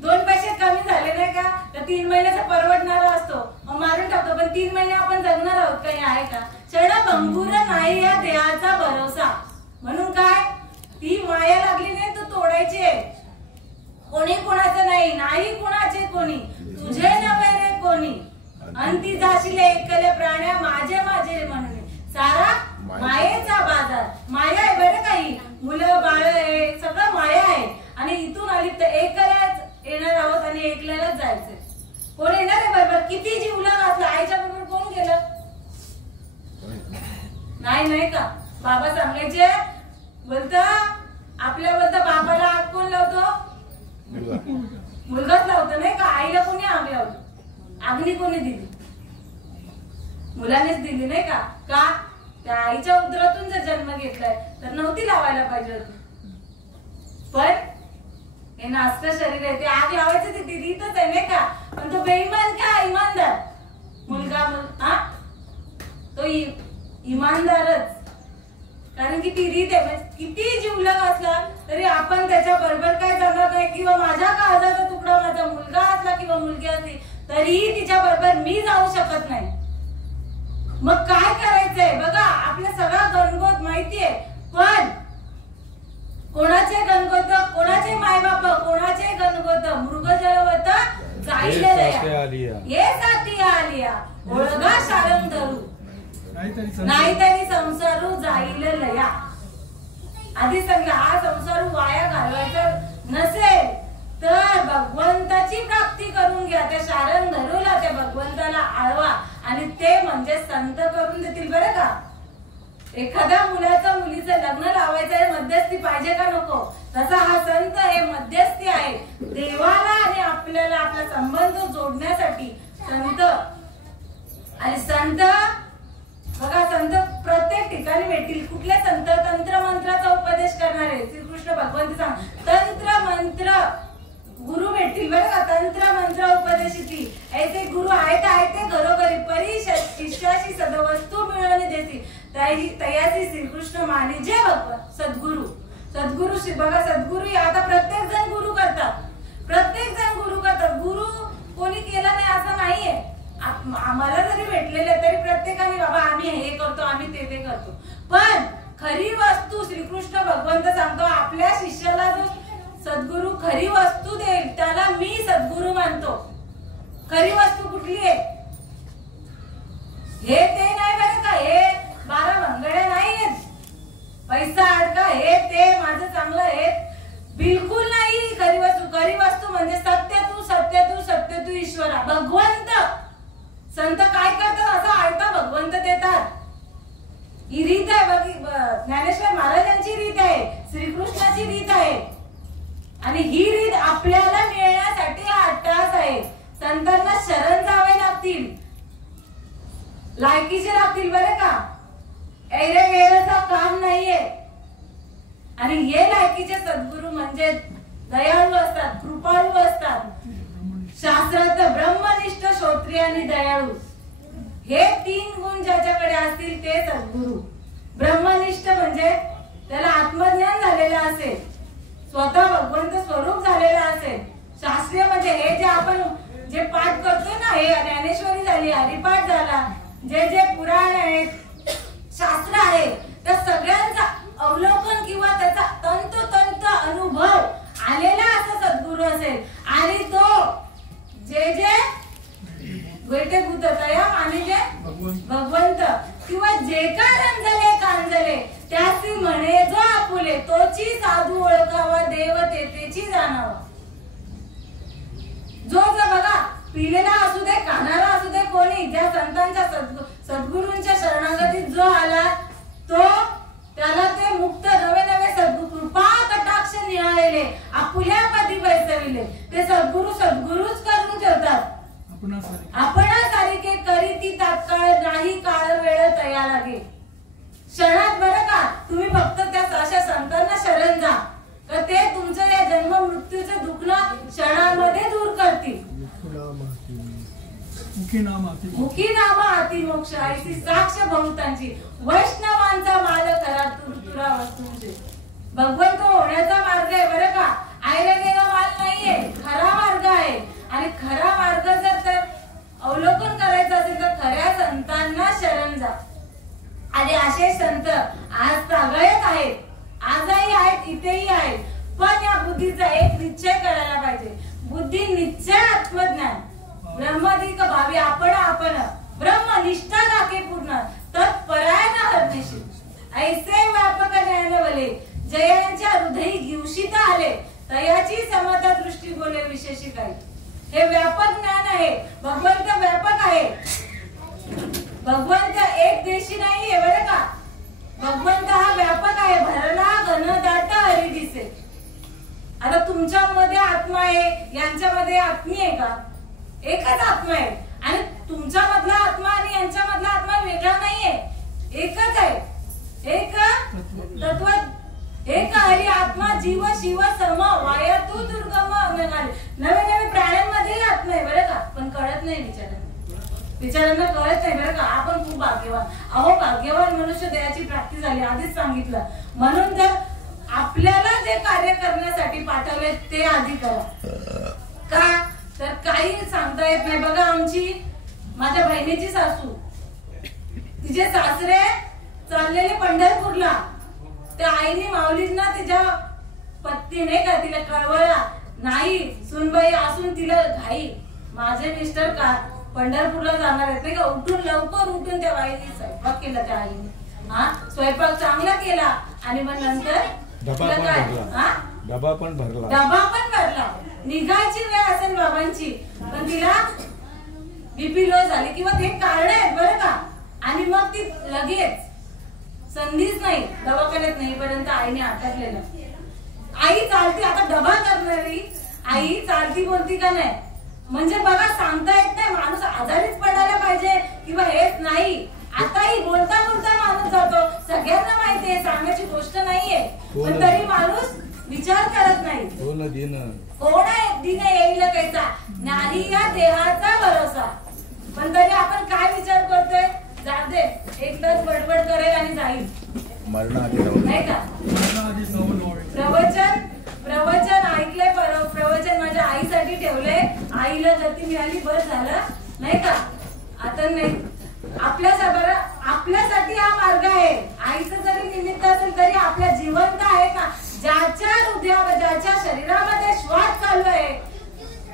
2 पैसे कमी झाले नाही का, तर 3 महिन्याचा परवडणारा असतो मग मारून टाकतो. पण 3 महिने आपण जगणार आहोत काही आहे का. क्षणभंगुर नाही या देहाचा भरोसा. म्हणून काय ती माया लागली नाही तर तोडायची. कोणी कोणाचं नाही कोणाचे कोणी, तुझे नव्हे रे कोणी. अंती जाशील एकले प्राण्या माझे म्हणून. सारा मायेचा बाजार. माया आहे बरं, काही मुलं बाळ आहे सगळं माया आहे. आणि इथून आली तर एकलाच येणार आहोत आणि एकल्यालाच जायचंय. कोण येणार आहे बरोबर. किती जीवला घातला, आईच्या बरोबर कोण गेलं नाही का. बाबा सांगायचे बोलत आपल्या बाबाला आग कोण लावतो, मुलगाच लावतो नाही का. आईला कोणी आग लावतो, अग्नी कोणी दिली, मुलानेच दिली नाही का. का त्या आईच्या उदरातून जर जन्म घेतलाय तर नव्हती लावायला पाहिजे होती. पण हे नाचतं शरीर आहे ते आग लावायचं ते रीतच आहे नाही का. पण तो बेईमान का इमानदार मुलगा तो इमानदारच. कारण की ती रीत आहे. किती जीवलग असला तरी आपण त्याच्या बरोबर काय जाणार नाही. किंवा माझ्या काळजाचा तुकडा माझा मुलगा असला किंवा मुलगी असली तरीही तिच्या बरोबर मी जाऊ शकत नाही. मग काय करायचंय बघा, आपल्या सगळा गणगोत माहितीये. पण कोणाचे गणगोत, कोणाचे मायबाप, कोणाचे गणगोत मृग जळवत जाईल ये साथी आलिया ओळगा शारंग धरू नाहीतरी संसारू जाईल लया. आधी सांगलं हा संसार वाया घालवायचा नसेल तर भगवंताची प्राप्ती करून घ्या. त्या शारण धरूला त्या भगवंताला आळवा आणि ते म्हणजे संत करून देतील बरं का. एखाद्या मुलाचं मुलीचं लग्न लावायचं आहे, मध्यस्थी पाहिजे का नको. तसा हा संत हे मध्यस्थी आहे. देवाला आणि आपल्याला आपला संबंध जोडण्यासाठी संत. आणि संत बघा संत प्रत्येक ठिकाणी भेटतील. कुठले संत तंत्र मंत्राचा उपदेश करणारे. श्रीकृष्ण भगवंत सांग तंत्र मंत्र गुरु भेटतील बरं का. तंत्र मंत्र उपदेशिती ऐसे गुरु आहे ते घरोघरी परी शिष्याशी सदवस्तू मिळवणे देतील. तयासी श्रीकृष्ण माने जे भगवंत सद्गुरु. बघा सद्गुरु आता प्रत्येक जण गुरु करतात. गुरु कोणी केला नाही असं नाहीये. आम्हाला जरी भेटलेले तरी प्रत्येकाने बाबा आम्ही हे करतो आम्ही ते करतो. पण खरी वस्तू श्रीकृष्ण भगवंत सांगतो आपल्या शिष्याला जो सद्गुरु खरी वस्तू देईल त्याला मी सद्गुरु मानतो. खरी वस्तू कुठली आहे हे ते नाही बरं का. हे 12 भंगड्या नाहीयेत, पैसा अडका हे ते माझं चांगलं हे बिलकुल नाही. खरी वस्तू म्हणजे सत्य तू ईश्वरा भगवंत. संत काय करतात असं आयता भगवंत देतात. ही रीत आहे ज्ञानेश्वर महाराजांची रीत आहे, श्रीकृष्णाची रीत आहे. आणि ही रीत आपल्याला मिळण्यासाठी हा अट्टास आहे. संतांना शरण जावे लागतील, लायकीचे लागतील बरं का. ऐरे वेळेचं काम नाहीये. आणि हे लायकीचे सद्गुरू म्हणजे दयाळू असतात, कृपाळू असतात. शास्त्रार्थ ब्रह्मनिष्ठ, श्रोत्रिय आणि दयाळू हे 3 गुण ज्याच्याकडे असतील ते सद्गुरू. ब्रह्मनिष्ठ म्हणजे त्याला आत्मज्ञान झालेलं असेल, स्वतः भगवंत स्वरूप झालेला असेल. शास्त्रीय म्हणजे हे जे आपण जे पाठ करतोय ना, हे ज्ञानेश्वरी झाली, हरिपाठ झाला, जे जे पुराण आहेत, शास्त्र आहे, त्या सगळ्यांचा अवलोकन किंवा त्याचा तंतोतंत अनुभव आलेला असा सद्गुरू असेल. आणि तो जे जे वेटे भूततया आणि जे भगवंत किंवा जे का रंजले कांजले त्याची म्हणे जो आपुले तोची साधू ओळखावा देव तेची जाणावा. जो बघा पिलेला असू दे, खाणारा असू दे, कोणी ज्या संतांच्या सद्गुरूंच्या शरणागतीत जो आला तो त्याला ते मुक्त नवे नवे सद्गुरू कृपा कटाक्ष निहाळले आपुल्या पदी बैसविले. ते सद्गुरू सद्गुरूच करून ठेवतात. आपणासारिखे करीती तात्काळ नाही काळ वेळ तया लागे. क्षणात बरं का तुम्ही फक्त त्या अशा संतांना शरण जा, तर ते तुमचं या जन्म मृत्यूचं दुःख क्षणामध्ये दूर करतील. मुखी नाम अतिमोक्ष ऐसी साक्ष बहुतांची वैष्णवांचा माल करा तुरा वस्तूंचे. भगवंत होण्याचा मार्ग आहे बरं का, आयरा गेला माल नाहीये, खरा मार्ग आहे. आणि खरा मार्ग जर तर अवलोकन करायचं असेल तर खऱ्या संतांना शरण जा. आणि असे संत आज सगळेच आहेत, आजही आहेत, इथेही आहेत. पण या बुद्धीचा एक निश्चय करायला पाहिजे. बुद्धी निश्चय आत्मज्ञान ब्रह्माधिक भावी आपण ब्रह्मनिष्ठा राखे पूर्ण तत्परायण हरनेशी. ऐसे व्यापक ज्ञान वले जयांच्या हृदयी घेऊशित आले तयाची समता दृष्टी बोले विशेषी काही. हे व्यापक ज्ञान आहे. भगवंत व्यापक आहे. भगवंत एक देशी नाहीये बरं का. भगवंत हा व्यापक आहे. भरला घन दाट हरी दिसे. आता तुमच्यामध्ये आत्मा आहे, यांच्यामध्ये आत्मी आहे का? एकच आत्मा आहे. आणि तुमच्या मधला आत्मा आणि यांच्या मधला आत्मा वेगळा नाहीये, एकच आहे. एक तत्व एक हरी आत्मा जीव शिव सम वायतू दुर्गम अनगाली. नवे नवे प्राण्यांमध्ये आत्मा आहे बरं का, पण कळत नाही विचारांना कळत नाही बरं का. आपण खूप भाग्यवान. अहो भाग्यवान मनुष्य देहाची प्राप्ती झाली, आधीच सांगितलं. म्हणून जर आपल्याला जे कार्य करण्यासाठी पाठवले ते आधी करा. का तर काही सांगता येत नाही. बघा माझ्या बहिणीची सासू, तिचे सासरे चाललेले पंढरपूरला. त्या आईने माऊलींना तिच्या पत्नीने का तिला कळवळला नाही. सुनबाई असून तिला घाई, माझे मिस्टर का पंढरपूरला जाणार आहेत नाही का. लवकर उठून त्या बाईने स्वयंपाक केला. त्या आईने स्वयंपाक चांगला केला आणि मग नंतर डबा पण भरला. निघायची वेळ असेल बाबांची, पण तिला बीपी लो झाली किंवा ते कारण आहेत बरं का. आणि मग ती लगेच संधीच नाही, दवाखान्यात नाही पर्यंत आईने अटकलेलं. आई चालती, आता डबा करणारी आई चालती बोलती का नाही. म्हणजे बघा सांगता येत नाही. माणूस आजारीच पडायला पाहिजे किंवा हेच नाही. आताही बोलता बोलता माणूस जातो. सगळ्यांना माहितीये, सांगायची गोष्ट नाहीये, पण तरी माणूस विचार करत नाही. कोणा एक दिन येईल कैसा नाही या देहाचा भरोसा. पण तरी आपण काय विचार करतोय, जाऊ दे एकदाच बडबड करेल आणि जाईल नाही का. प्रवचन ऐकलंय, प्रवचन माझ्या आईसाठी ठेवलंय. आईला गती मिळाली बस झालं नाही का. आता नाही आपल्यासाठी हा मार्ग आहे. आईचं जरी निमित्त असेल तरी आपल्या जिवंत आहे ना, ज्याच्या हृदयामध्ये ज्याच्या शरीरामध्ये श्वास चालू आहे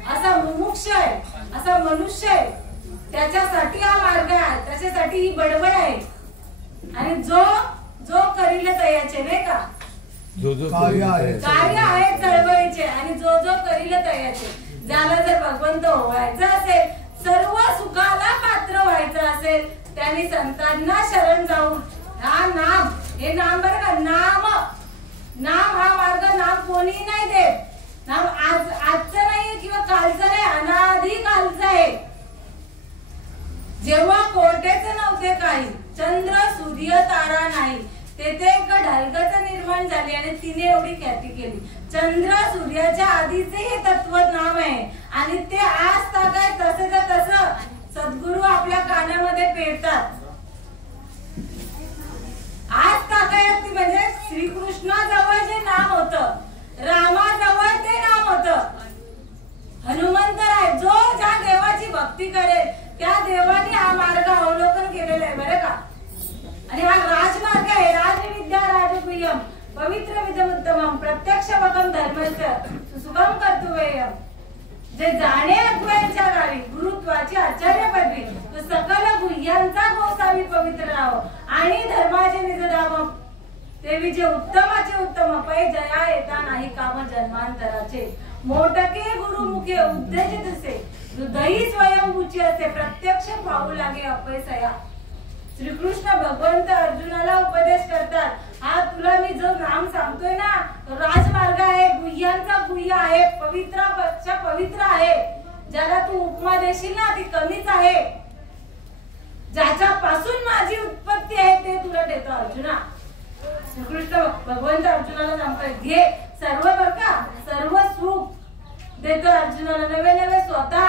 असा मुमुक्ष आहे, असा मनुष्य आहे, त्याच्यासाठी हा मार्ग आहे, त्याच्यासाठी ही बडबड आहे. आणि जो करील तयाचे नाही का, कार्य आहे चळवळीचे आणि जो करील तयाचे. ज्याला जर भगवंत व्हायचं असेल, सर्व सुखाला पात्र व्हायचं असेल, त्यांनी संतांना शरण जाऊन हा नाम, हे नाम बरं का, नाम हा मार्ग नाम कोणी नाही देत. नाम आजचं नाहीये किंवा कालचं नाही, अनादी कालचं आहे. जेव्हा कोरटेच नव्हते काही, चंद्र सूर्य तारा नाही. तेथे एक ढलगच निर्माण झाली आणि तिने एवढी ख्याती केली. चंद्र सूर्याच्या आधीचे हे तत्व नाम आहे आणि ते आज तागाय तसंच्या तसं सद्गुरू आपल्या कानामध्ये पेरतात. आज तागायती म्हणजे श्रीकृष्णाजवळ जे नाम होतं, रामाजवळ ते नाम होतं. हनुमंतराय जो ज्या देवाची भक्ती करेल त्या देवाने हा मार्ग अवलोकन केलेला आहे बरं का. आणि हा राजमार्ग आहे. राजविद्या राजप्रियम पवित्र विदमुत्तमम प्रत्यक्ष भगम धर्मस्य सुगम कर्तव्यम. जे जाणे अद्वैतच्या गावी गुरुत्वाची आचार्य पदवी तो सकल गुह्यांचा गोसावी पवित्र राहो आणि धर्माचे निजधाम. देवी जे उत्तमाचे उत्तम पै जया येता नाही काम जन्मांतराचे. मोटके गुरुमुखे उद्देशित असे हृदयी स्वयंभूची असे प्रत्यक्ष पाहू लागे अपयसया. श्रीकृष्ण भगवंत अर्जुनाला उपदेश करतात. हा तुला मी जो नाम सांगतोय ना राजमार्ग आहे, गुह्यांचा गुह्य आहे, पवित्रापेक्षा पवित्र आहे. ज्याला तू उपमा देशील ना ती कमीच आहे. ज्याच्यापासून माझी उत्पत्ती आहे ते तुला देतो अर्जुना. श्रीकृष्ण भगवंत अर्जुनाला सांगतोय घे सर्व बर का, सर्व सुख देतो अर्जुनाला नवे नवे स्वतः.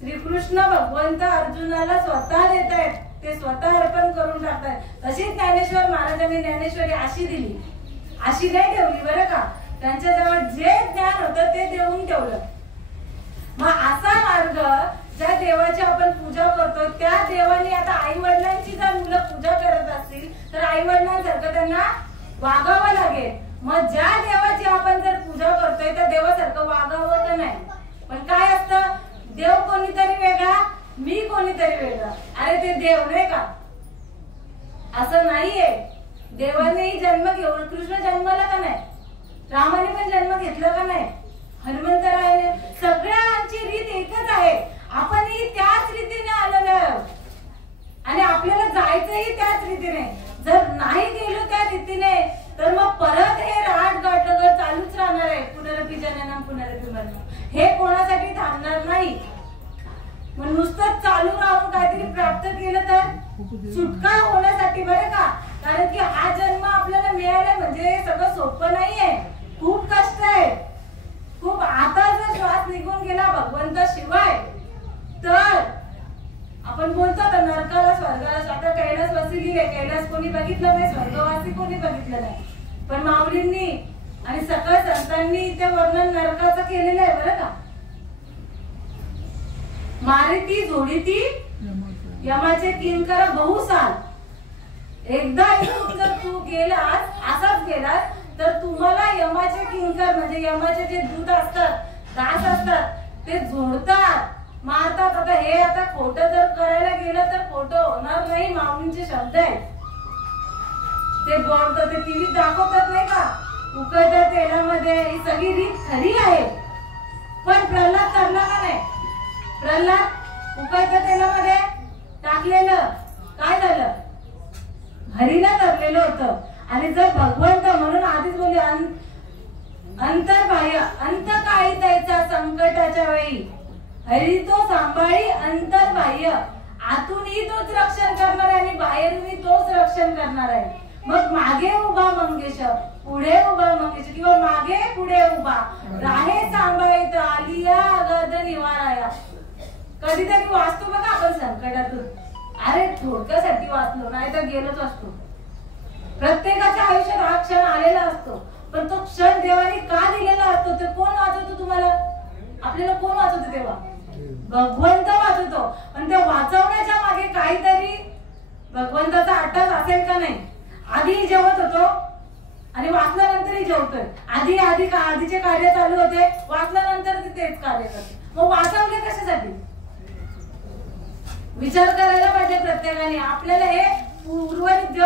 श्रीकृष्ण भगवंत अर्जुनाला स्वतः देत आहेत, ते स्वतः अर्पण करून टाकतात. तशीच ज्ञानेश्वर महाराजांनी ज्ञानेश्वरी अशी दिली, अशी नाही ठेवली बरं का. त्यांच्याजवळ जे ज्ञान होतं ते देऊन ठेवलं. मग असा मार्ग ज्या देवाची आपण पूजा करतो त्या देवाने आता आई वडिलांची जर मुलं पूजा करत असतील तर आई वडिलांसारखं त्यांना वागावं लागेल. मग ज्या देवाची आपण जर पूजा करतोय त्या देवासारखं वागावं तर नाही. पण काय असतं, देव कोणीतरी वेगळा, मी कोणीतरी वेगळा. अरे ते देव नाही का, असं नाहीये. देवानेही जन्म घेऊन कृष्ण जन्माला का नाही, रामाने पण जन्म घेतला का नाही, हनुमंतरायाने, सगळ्यांची रीत एकच आहे. आपणही त्याच रीतीने आलेलो आहोत आणि आपल्याला जायचंही त्याच रीतीने. जर नाही गेलो त्या रीतीने तर मग परत हे राट गाठगर चालूच राहणार आहे. पुनरपी जननम पुनरपी मरणम, हे कोणासाठी थांबणार नाही. मग नुसतं चालू राहून काहीतरी प्राप्त केलं तर सुटका होण्यासाठी बरं का. कारण की हा जन्म आपल्याला मिळाला म्हणजे सगळं सोपं नाहीये, खूप कष्ट आहे खूप. आता जर श्वास निघून गेला भगवंत शिवाय तर आपण बोलतो आता नरकाला स्वर्गाला. आता कैलासवासी गेले, कैलास कोणी बघितलं नाही, स्वर्गवासी कोणी बघितलं नाही. पण माऊलींनी आणि सकळ संतांनी ते वर्णन नरकाचं केलेलं आहे बरं का. मारिती जोडीती यमाचे किंकर बहुसाल. एकदा इथून जर तू गेलास, असाच गेलास तर तुम्हाला यमाचे किंकर म्हणजे यमाचे जे दूत असतात, दास असतात, ते जोडतात, मारतात. आता हे आता खोटं जर करायला गेलं तर खोटं होणार नाही. माऊलींचे शब्द आहेत ते बोलतात, ते टीव्हीत दाखवतात नाही का, उकळत्या तेलामध्ये. ही सगळी रीत खरी आहे. पण प्रल्हाद तरला का नाही, प्रल्हाद उकळत्या तेलामध्ये टाकलेलं काय झालं, हरीला धरलेलं होतं. आणि जर भगवंत म्हणून आधीच बोलली अंतर्बाह्य अंत काही त्याचा संकटाच्या वेळी हरी तो सांभाळी अंतर्बाह्य. आतूनही तोच रक्षण करणार आहे आणि बाहेरूनही तोच रक्षण करणार आहे. मग मागे उभा मंगेश, पुढे उभा मंगेश, किंवा मागे पुढे उभा राहे सांभाळीत आलिया गर्द निवाराया. कधीतरी वाचतो बघा आपण संकटातून, अरे थोडक्यासाठी वाचलो नाही तर गेलोच असतो. प्रत्येकाच्या आयुष्यात हा क्षण आलेला असतो, पण तो क्षण देवाने का दिलेला असतो ते कोण वाचवतो तुम्हाला? आपल्याला कोण वाचवतो तेव्हा? भगवंत वाचवतो. पण ते वाचवण्याच्या मागे काहीतरी भगवंताचा अट्टास असेल का नाही? आधी जेवत होतो आणि वाचल्यानंतरही जेवतोय. आधीचे कार्य चालू होते, वाचल्यानंतर तेच कार्य करते. मग वाचवले कशासाठी? विचार करायला पाहिजे प्रत्येकाने. आपल्याला हे पूर्वज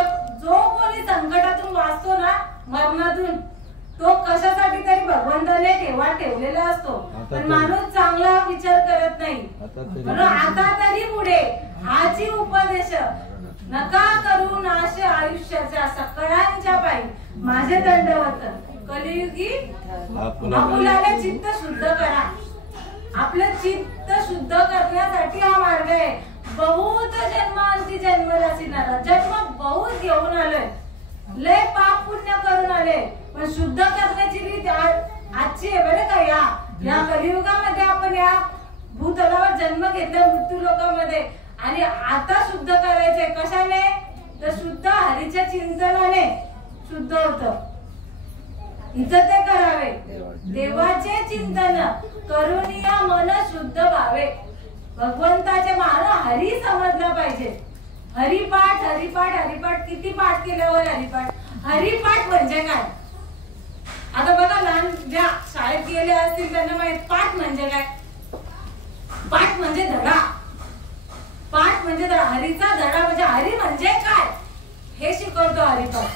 जो कोणी संकटातून वाचतो ना, मरणातून, तो कशासाठी तरी भगवंताने ठेवलेला असतो. पण माणूस चांगला विचार करत नाही. म्हणून आता तरी पुढे हाची उपदेश नका करू नाश आयुष्याच्या सगळ्यांच्या पायी माझे दंडवत कलियुगी आपुलाला चित्त शुद्ध करा. आपलं चित्त शुद्ध करण्यासाठी हा मार्ग आहे. बहुत जन्मांती जन्मलासी नारा, जन्म बहुत घेऊन आलोय, लय पाप पुण्य करून आले, पण शुद्ध करण्याची रीत आजची आहे बरं का. या कलियुगामध्ये आपण या भूतलावर जन्म घेतला मृत्यू लोकांमध्ये, आणि आता शुद्ध करायचंय कशाने, तर शुद्ध हरीच्या चिंतनाने शुद्ध होतं. इथं ते करावे देवाचे चिंतन करून या मन शुद्ध व्हावे. भगवंताचे मान हरी समजला पाहिजे. हरिपाठ हरिपाठ हरिपाठ, किती पाठ केल्यावर हरिपाठ. हरिपाठ म्हणजे काय, आता बघा लहान ज्या शाळेत गेले असतील त्यांना माहित पाठ म्हणजे काय. पाठ म्हणजे धडा, पाठ म्हणजे धडा, हरीचा धडा म्हणजे हरी म्हणजे काय हे शिकवतो हरिपाठ.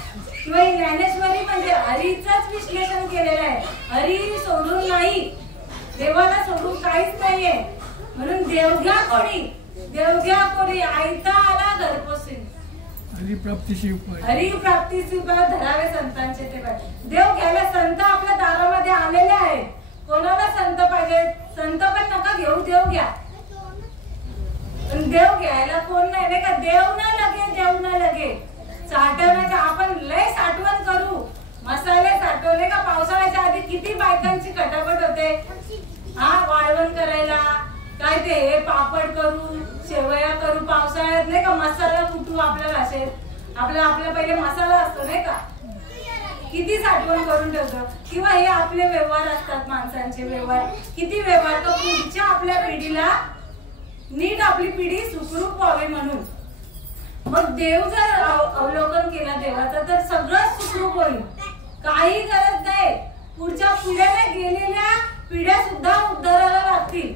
किंवा ज्ञानेश्वरी म्हणजे हरीचंच विश्लेषण केलेलं आहे. हरी सोडून नाही, देवाला सोडून काहीच नाहीये. म्हणून देवघ्या कोणी, देवघ्या कोणी आयता आला घरपोसी. हरिप्राप्तीची उपाय, हरिप्राप्तीचे उपाय धरावे संतांचे ते पाहिजे. देव घ्यायला संत आपल्या दारामध्ये आलेले आहेत. कोणाला संत पाहिजे, संत पण नका घेऊ, देव घ्या. देव घ्यायला कोण नाही का, देव ना लगे, देव ना लगे. साठवण्याचं आपण लय साठवण करू. मसाले साठवले का पावसाळ्याच्या आधी किती बायकांची खटापट होते. वाळवण करायला काय ते हे पापड करू, शेवया करू, पावसाळ्यात नाही का मसाला कुटू आपल्या भाषेत. आपला पहिले मसाला असतो नाही का, किती साठवण करून ठेवतो. किंवा हे आपले व्यवहार असतात, माणसांचे व्यवहार, किती व्यवहार तर पुढच्या आपल्या पिढीला नीट आपली पिढी सुखरूप व्हावी म्हणून. मग देव जर अवलोकन केला देवाचा तर सगळं सुखरूप होईल. काही गरज नाही, पुढच्या पिढ्याने गेलेल्या पिढ्या सुद्धा उद्धाराला लागतील.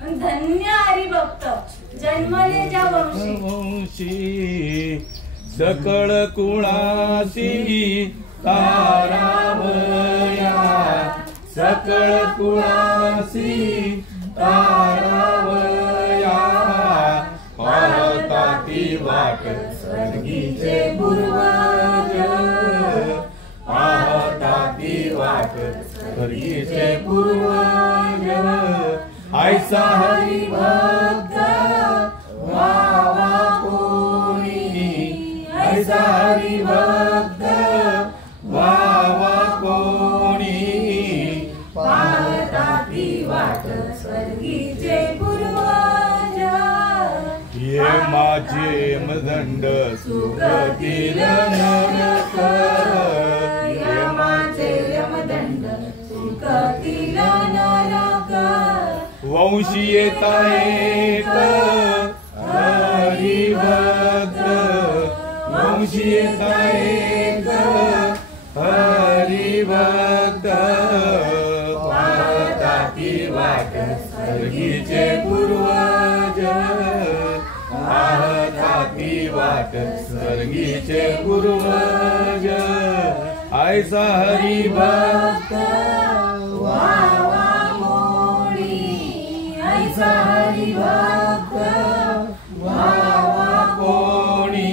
धन्य हरिभक्त जन्मले ज्या वंशी, सकळ कुणासी तारावया, सकळ कुणासी तारावया. पाहता ती वाट स्वर्गीचे पूर्वज, पाहता ती वाट स्वर्गीचे पूर्वज. ऐसा हरिभक्त व्हावा कोणी, ऐसा हरिभक्त व्हावा कोणी. पाहता ती वाट स्वर्गीचे पूर्वज. ये माझे मदंड सुखतील नरक, ये माझे यमदंड सुखतील नरक. वंशी येता एक हरिभक्त, वंशी येता एक हरिभक्त. पाहता ती वाट स्वर्गीचे पूर्वज, पाहता ती वाट स्वर्गीचे पूर्वज. ऐसा हरिभक्त व्हावा कोणी, ऐसा हरिभक्त व्हावा कोणी.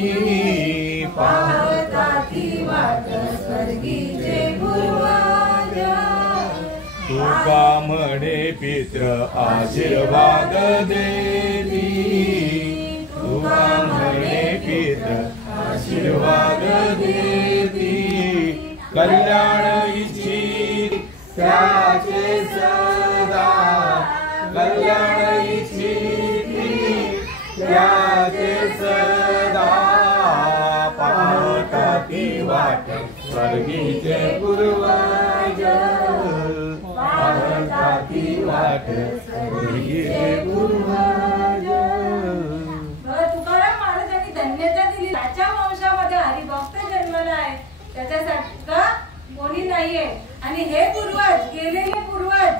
पाहता ती वाट स्वर्गीचे पूर्वज. तुका म्हणे पित्र आशीर्वाद देती, तुका म्हणे पित्र आशीर्वाद देती. कल्याण इच्छित त्याचे सदा, कल्याण इच्छित त्याचे सदा. पाहता ती वाट स्वर्गीचे पूर्वज, पाहता ती वाट स्वर्गीचे पूर्वज. तुकाराम महाराजांनी धन्यता दिली. त्याच्या वंशामध्ये हरिभक्त जन्मला आहे, त्याच्यासाठी का कोणी नाहीये. आणि हे पूर्वज, गेलेले पूर्वज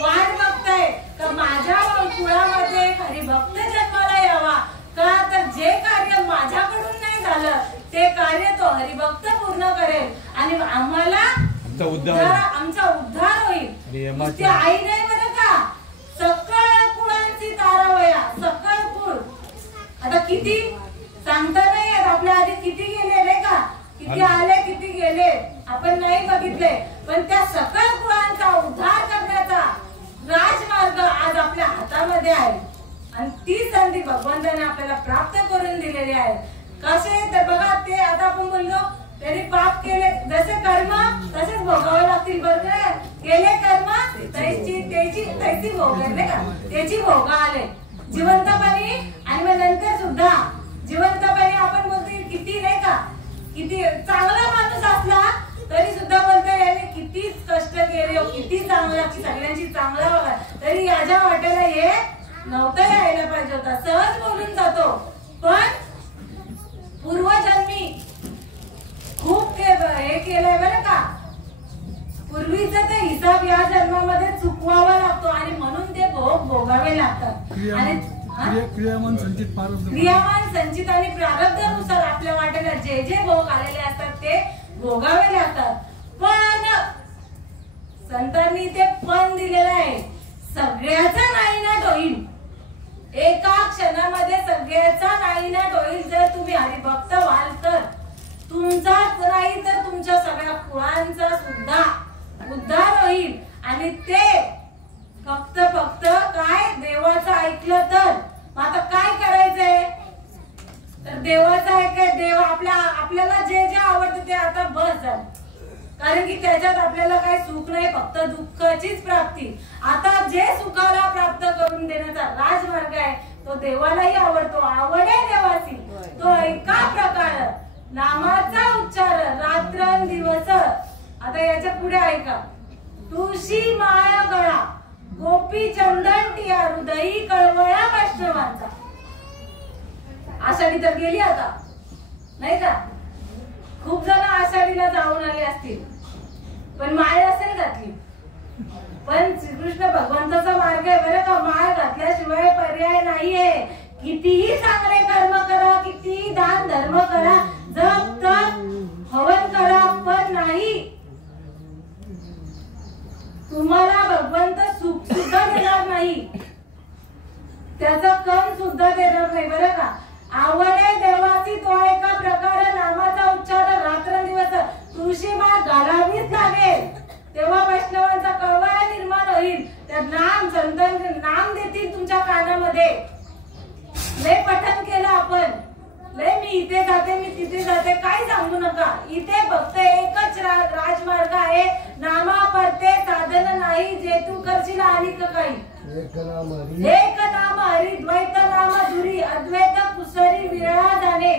वाट बघताय का माझ्या कुळामध्ये हरिभक्त जन्माला यावा. का तर जे कार्य माझ्याकडून नाही झालं ते कार्य तो हरिभक्त पूर्ण करेल आणि आम्हाला आमचा उद्धार होईल. नुसती आई नाही बरं का, सकळ कुळांची तारावया, सकळ कुळ. आता किती सांगता नाही येत, आपल्या आधी किती गेले रे का, किती आले किती गेले आपण नाही बघितले. पण त्या सकळ कुळांचा उद्धार करण्याचा राजमार्ग आज आपल्या हातामध्ये आहे. आणि ती संधी भगवंताने आपल्याला प्राप्त करून दिलेली आहे. कसे तर बघा, ते आता आपण बोललो त्यांनी पाप केले, जसे कर्म तसेच भोगावे लागतील. बरोबर, केले कर्म त्याची भोग नाही का, त्याची भोग आले जिवंतपणी. आणि मग नंतर सुद्धा जिवंतपणी आपण बोलतो किती नाही का, किती चांगला माणूस असला तरी सुद्धा बोलतो याने किती कष्ट केले, किती चांगला, सगळ्यांची चांगला बघा, तरी याच्या वाट्याला हे नव्हतं यायला पाहिजे होता. सहज बोलून जातो, पण पूर्वजन्मी खूप हे केलंय बरं का. पूर्वीचा ते हिसाब या जन्मामध्ये चुकवावा लागतो आणि म्हणून ते भोग भोगावे लागतात. आणि क्रियामान संचित प्रारब्ध, क्रियामान संचित आणि प्रारब्धानुसार आपल्या वाट्याला जे जे भोग आलेले असतात ते भोगावे लागतात. पण संतांनी ते पण दिलेलं आहे, सगळ्याचा नाहीनाट होईल, एका क्षणामध्ये सगळ्याचा नाहीनाट होईल. जर तुम्ही हरिभक्त व्हाल तर तुमचाच नाही तर तुमच्या सगळ्या कुळांचा सुद्धा उद्धार होईल. आणि ते फक्त काय, देवाचं ऐकलं तर. आता काय करायचंय तर देवाचं ऐकाय, देव आपल्याला जे जे आवडतं ते आता बस झालं. कारण की त्याच्यात आपल्याला काही सुख नाही, फक्त दुःखाचीच प्राप्ती. आता जे सुखाला प्राप्त करून देण्याचा राजमार्ग आहे तो देवालाही आवडतो, आवडे देवासी तो एका प्रकार नामाचा उच्चार रात्रंदिवस. आता याच्या पुढे ऐका, तुळशी माळ गळा, गोपी चंदन टिया, हृदयी कळवळा वैष्णवांचा. आषाढी तर गेली आता नाही का, खूप जण आषाढीला जाऊन आले असतील, पण माळ असेल घातली. पण श्रीकृष्ण भगवंताचा मार्ग आहे बरं का, माळ घातल्याशिवाय पर्याय नाहीये. कितीही चांगले कर्म करा, कितीही दान धर्म करा, जप तप हवन करा, पण नाही तुम्हाला भगवंत सुख सुद्धा देणार नाही, त्याचा कम सुद्धा देणार नाही बरं का. आवडे देवासी तो एका प्रकारे नामाचा उच्चार रात्रंदिवस, तुळशी माळ घालावीच लागेल, तेव्हा वैष्णवांचा कळवळा निर्माण होईल. तर नाम संत नाम देतील तुमच्या कानामध्ये. लय पठण केलं आपण, लय मी इथे जाते, मी तिथे जाते, काही सांगू नका. इथे फक्त एकच राजमार्ग आहे, नामा परते साधन नाही, जे तू करशील आणि काही. एक नाम हरी, द्वैत नाम धुरी, अद्वैत कुसरी विरळा जाणे.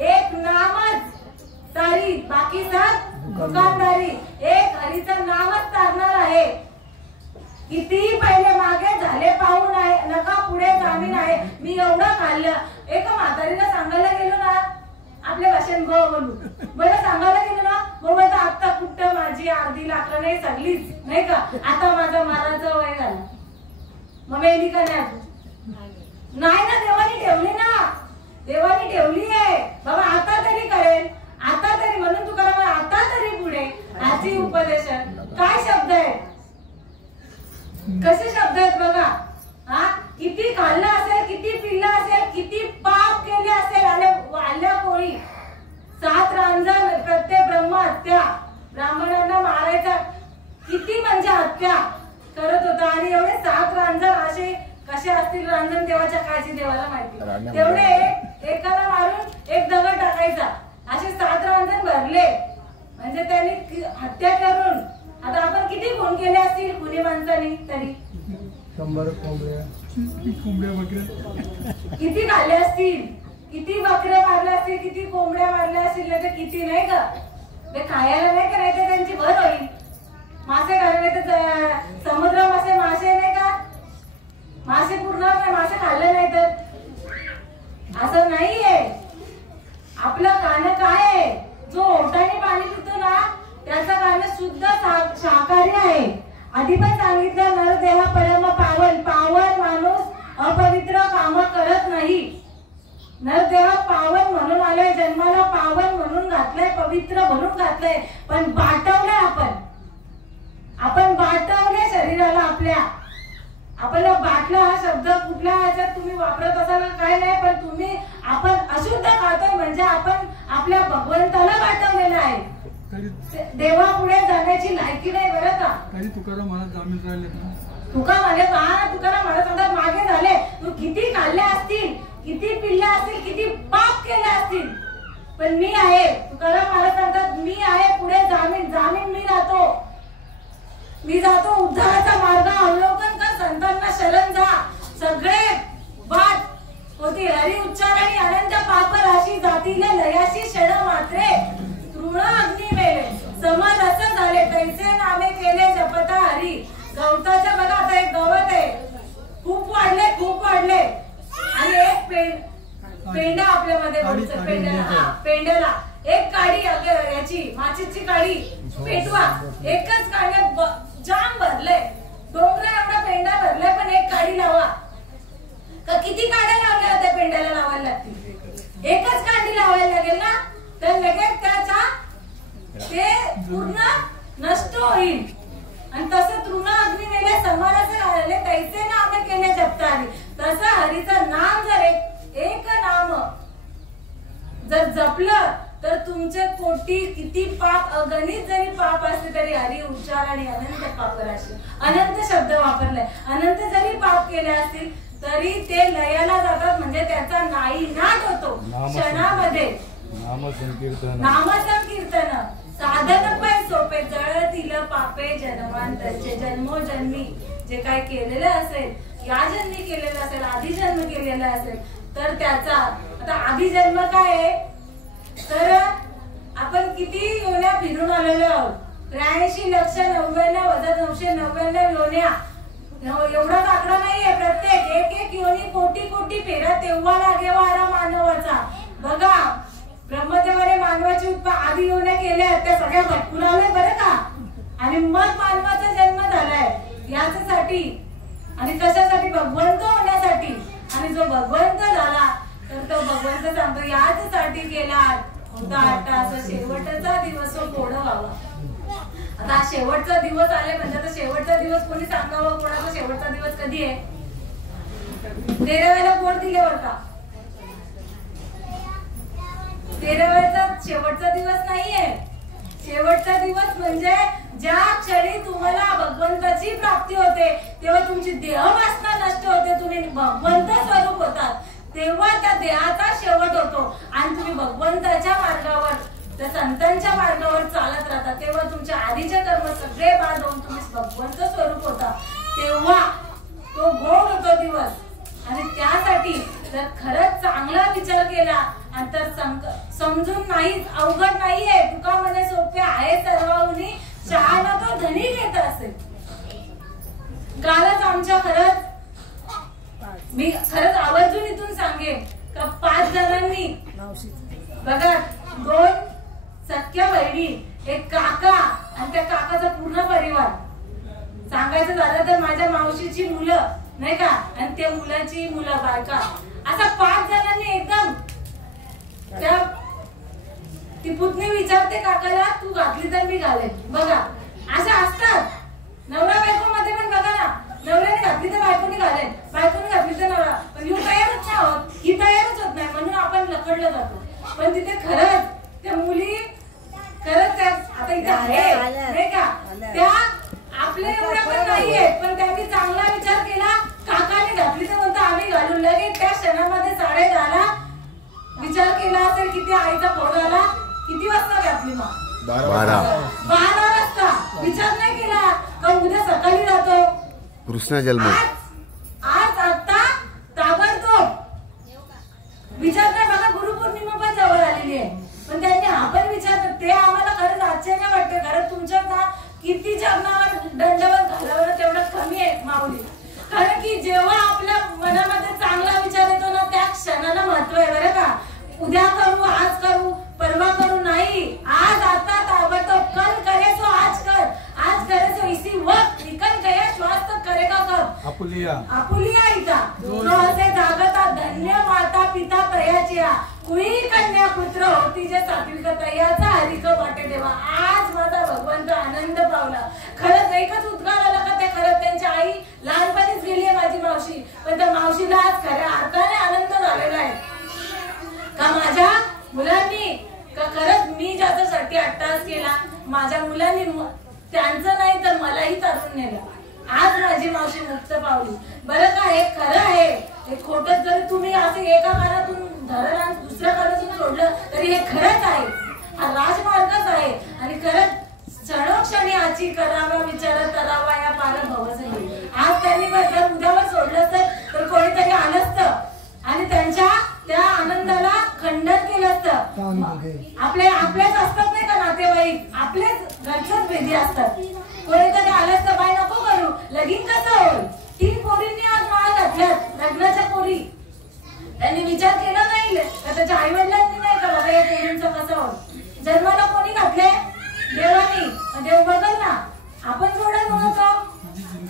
एक नामच तारी, बाकी सब दुकानदारी. एक हरीचं नामच तारणार आहे. कितीही पहिले मागे झाले पाहून आहे, नका पुढे जामीन आहे. मी एवढं खाल्लं, एका म्हातारीला सांगायला गेलो ना, आपल्या भाषेत बोलू बरं सांगायला गेलो ना, बोलत आता कुठं माझी अर्धी लाकडं नाही, सगळीच नाही का, आता माझा माराचं वय झालं, मग मेली का नाही ना. देवानी ठेवली ना, देवानी ठेवली आहे बाबा, आता तरी करेल, आता तरी. म्हणून तू करा आता तरी पुढे. आजी उपदेशन काय शब्द आहे, कसे शब्द आहेत बघा. हा किती खाल्लं असेल, किती पिल्लं असेल, किती पाप केले असेल, आल्या कोळी 7 रांजण, प्रत्येक ब्रह्म हत्या, ब्राह्मणांना मारायचा, किती म्हणजे हत्या करत होता. आणि एवढे 7 रांजण असे कसे असतील रांजण देवाच्या काळजी देवाला माहिती. तेवढे एकाला मारून एक दगड टाकायचा, असे 7 रांजण भरले म्हणजे त्यांनी हत्या करून. आता आपण किती खून केले असतील खुनी माणसाने, तरी 100 कोंबड्या किती खाल्ले असतील, किती बकऱ्या मारल्या असतील, किती कोंबड्या मारल्या असतील, नाही तर किती नाही का. ते खायला नाही करायचं, त्यांची भर होईल. मासे खायला नाही तर समुद्र मासे नाही का, मासे पुरणार नाही, मासे खाल्ले नाही तर. असं नाहीये. आपलं खाणं काय आहे, जो ओठाने पाणी पितो ना त्याचं खाणं शुद्ध शाकाहारी आहे. आधी पण सांगितलं, नरदेहा परम पावन. पावन माणूस अपवित्र काम करत नाही. नरदेहा पावन म्हणून आलाय जन्माला, पावन म्हणून घातलंय, पवित्र म्हणून घातलंय. पण बाटवलंय आपण बाटवले शरीराला आपल्या. आपल्याला बाटला हा शब्द कुठल्या ह्याच्यात तुम्ही वापरत असाल काय नाही, पण आपण अशुद्ध खातोय म्हणजे आपण आपल्या भगवंताला बाटवलेलं आहे. देवापुढे जाण्याची लायकी नाही बरं का. तुकाराम महाराज जामीन राहिले, तुकाराम महाराज सांगतात मागे झाले, तू किती पण मी आहे. तुकाराम मला सांगतात मी आहे, पुढे जामीन जामीन मी राहतो. मी जातो उद्धाराचा मार्ग अवलोकन कर, संतांना शरण जा. सगळे वाट होती हरी उच्चार आणि अनंत पाप राशी जातीले लयाशी क्षण मात्रे तृण अग्नी मेले समरस झाले तैसे नामे केले जपता हरी. गवताच्या बघा आता एक गवत आहे, खूप वाढले आणि एक पेंडा आपल्यामध्ये बोलतो पेंड्याला एक काडी याची माचीची काडी पेटवा. एकच काड्यात जाम भरले, डोंगरा एवढा पेंडा भरलाय, पण एक काडी लावा. किती काड्या लावल्या होत्या पेंड्याला लावायला लागतील? एकच काडी लावायला लागेल ना, तर लगेच त्याचा ते पूर्ण नष्ट होईल. आणि तसं तृण अग्नी मेले समरस झाले तैसे नाम केले जपता हरी. तसं हरीचं नाम जर एक नाम जर जपलं तर तुमचे कोटी किती पाप अगणित जरी पाप असले तरी हरी उच्चार आणि अनंत पाप राशी. अनंत शब्द वापरलाय. अनंत जरी पाप केले असतील तरी ते लयाला जातात, म्हणजे त्याचा नाईनाट होतो क्षणामध्ये. नामसंकीर्तन साधन पण सोपे जळतील पापे जन्मांतरचे. जन्मोजन्मी जे काय केलेलं असेल, या जन्मी केलेलं असेल, आधी जन्म केलेला असेल तर त्याचा आता आधी जन्म काय आहे तर आपण किती योन्या फिरून आलेलो आहोत. 83,99,999 योन्या. एवढाच आकडा नाहीये. प्रत्येक एक योनी कोटी फेरा तेव्हा लागे वारा मानवाचा. बघा ब्रह्मदेवाने मानवाची आधी योन्या केल्या, त्या सगळ्या भटकून आल्या बरं का. आणि मग मानवाचा जन्म झालाय याच्यासाठी आणि कशासाठी? भगवंत होण्यासाठी. आणि जो भगवंत झाला तर तो भगवंत सांगतो याच्यासाठी केला होता असा शेवटचा दिवस कोड व्हावा. आता शेवटचा दिवस आले म्हणजे आता शेवटचा दिवस कोणी सांगावं? कोणाचा शेवटचा दिवस कधी आहे? 13व्याला पोट दिल्यावर का? 13व्याचा शेवटचा दिवस नाहीये. शेवटचा दिवस म्हणजे ज्या क्षणी तुम्हाला भगवंताची प्राप्ती होते तेव्हा तुमची देहवासना नष्ट होते, तुम्ही भगवंत स्वरूप होतात, तेव्हा त्या देहाचा शेवट होतो. आणि तुम्ही भगवंताच्या मार्गावर त्या संतांच्या मार्गावर चालत राहता तेव्हा तुमच्या आधीचे कर्म सगळे बाद होऊन तुम्ही भगवंत स्वरूप होता. तेव्हा तो गोड होतो दिवस. आणि त्यासाठी जर खरंच चांगला विचार केला आणि तर समजून नाहीच, अवघड नाहीये, तुका म्हणे सोपे आहे सर्वांनी, शहाणा तो धनी घेत असेल. कालच आमच्या मी खरंच आवर्जून इथून सांगेन का 5 जणांनी बघा 2 सख्या बहिणी, एक काका आणि त्या काकाचा पूर्ण परिवार. सांगायचं झालं तर माझ्या मावशीची मुलं नाही का, आणि त्या मुलाची मुलं बायका, असा 5 जणांनी एकदम त्या ती पुतणी विचारते काकाला तू घातली तर मी घालेन. बघा अशा असतात. नवरा बायको मध्ये पण बघा ना, नवऱ्याने घातली तर बायकोने घालेन, बायकोने घातली तर नवरा. पण ही तयारच नाही होत, ही तयारच होत नाही, म्हणून आपण लकडलं जातो. पण तिथे खरंच त्या मुली खरंच आता इथे आहे नाही का, त्या आपल्या एवढ्या पण नाहीये, पण त्यांनी चांगला विचार केला. काकाने घातली तर म्हणतो आम्ही घालून लगेच त्या क्षणामध्ये 10:30 विचार केला असेल किती आईचा फोन आला, किती वाजता घातली मग 12 वाजता. विचार नाही केला का उद्या सकाळी जातो कृष्ण जन्म. आज आता ताबडतोब विचार नाही. बघा गुरुपौर्णिमा पण जवळ आलेली आहे, पण त्यांनी हा पण विचार, ते आम्हाला खरंच आश्चर्य वाटते. खरंच तुमच्या किती चरणावर दंडवत घालावं तेवढं कमी आहे माऊली. कारण की जेव्हा आपल्या मनामध्ये चांगला विचार येतो ना त्या क्षणाला महत्व आहे बरं का. उद्या करू, आज करू, परवा करू नाही, आज आता ताबडतोब. कल करे सो आज कर, आज करे सो इसी वक्त, निकल गया श्वास तो करेगा कब. आपुलिया इता जो असे जागता धन्य माता पिता तयाच्या कुणी कन्या पुत्र होती जे सात्विक तयाचा हरिक वाटे देवा. आज माझा भगवंत आनंद पावला. खरंच एकच उद्गार आला का ते खरंच त्यांच्या आई लहानपणीच गेली आहे माझी मावशी, पण त्या मावशीला आज खऱ्या अर्थाने आनंद झालेला आहे का माझ्या मुलांनी, का खरंच मी ज्याच्यासाठी अट्टास केला माझ्या मुलांनी त्यांचं नाही तर मलाही तरुण नेलं. आज माझी मावशी मुक्त पावली बरं का. हे खरं आहे, हे खोटं जर तुम्ही असे एका कानातून धरलं आणि दुसऱ्या कानातून सोडलं तरी हे खरंच आहे, हा राजमार्गच आहे. आणि खरंच क्षणोक्षणी आची करावा विचार करावा या पार भवसही. आज त्यांनी जर उद्यावर सोडलं तर कोणीतरी आलं असतं आणि त्यांच्या त्या आनंदाला खंडन केलं असतं. आपलेच असतात नाही का नातेवाईक, आपलेच घरचेच भेदी असतात. कोणीतरी आलं असतं बाई नको करू, लगीन कसं होईल. 3 पोरींनी आज माळ घातल्यात, लग्नाच्या पोरी. त्यांनी विचार केला नाही का त्याच्या आई वडिलांनी नाही का बाबा या पोरींचं कसं होईल. जन्माला कोणी घातले? देवानी. देव बघल ना, आपण जोडत म्हणतो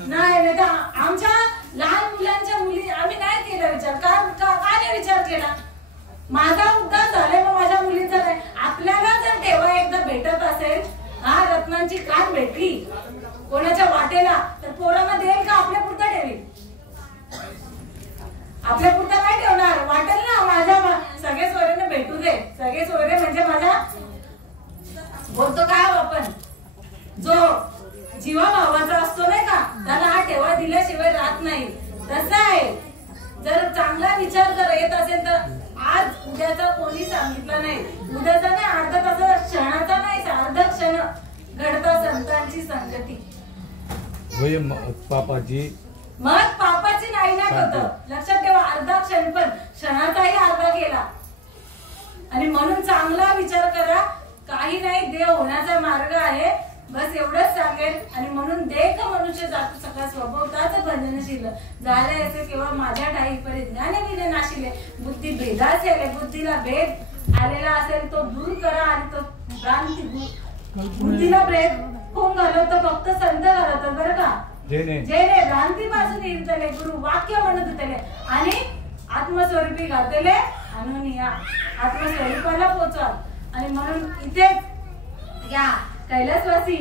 नाही. तर आमच्या लहान मुलांच्या मुली आम्ही नाही केला विचार. का नाही विचार केला. माझा उद्धार झालाय मग माझ्या मुलीचा नाही. आपल्याला जर तेव्हा एकदा भेटत असेल, हा रत्नांची कान भेटली कोणाच्या वाटेला, तर पोरांना देईल का आपल्या पुरता ठेवी? आपल्या पुरता काय ठेवणार? वाटेल ना माझ्या सगळे सोयऱ्याने भेटू दे. सगळे सोयरे म्हणजे माझ्या बोलतो काय आपण जो जीवा भावाचा असतो नाही का, त्याला हा ठेवा दिल्याशिवाय राहत नाही. तसं आहे. जर चांगला विचार जर येत असेल तर आज उद्याचा कोणी सांगितलं नाही. उद्याचा नाही, अर्धा तासा क्षणाचा नाही, अर्धा क्षण घडता संतांची संगती. पापाची मग पापाची नाही ना होतं. लक्षात ठेवा, अर्धा क्षण पण क्षणाचाही अर्धा केला. आणि म्हणून चांगला विचार करा. काही नाही, देव होण्याचा मार्ग आहे. बस एवढंच सांगेल. आणि म्हणून देख मनुष्य जातो सगळा स्वभावताच भजनशील झाले असे केव्हा माझ्या ठाईपर्यंत ज्ञानविने नाशिले. बुद्धी भेदाच आले, बुद्धीला भेद आलेला असेल तो दूर करा. आणि तो भ्रांती बुद्धीला भेद कोण घालवतो? फक्त संत घालवतात बरं का. जेणे भ्रांतीपासून इरतले गुरु वाक्य म्हणत होते आणि आत्मस्वरूपी घातले आणून या आत्मस्वरूपाला पोचवा. आणि म्हणून इथेच या कैलासवासी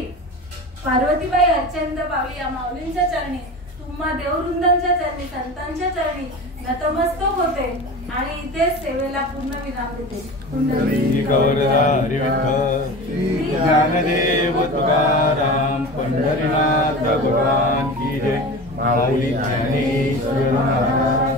पार्वतीबाई हरचंद पावली या माऊलींच्या चरणी, तुम्हा देववृंदांच्या चरणी, संतांच्या चरणी नतमस्तक होते. आणि इथेच सेवेला पूर्ण विराम देते. ज्ञानदेव तुकाराम पंढरीनाथ भगवान की जय. माऊली ज्ञानेश्वर महाराज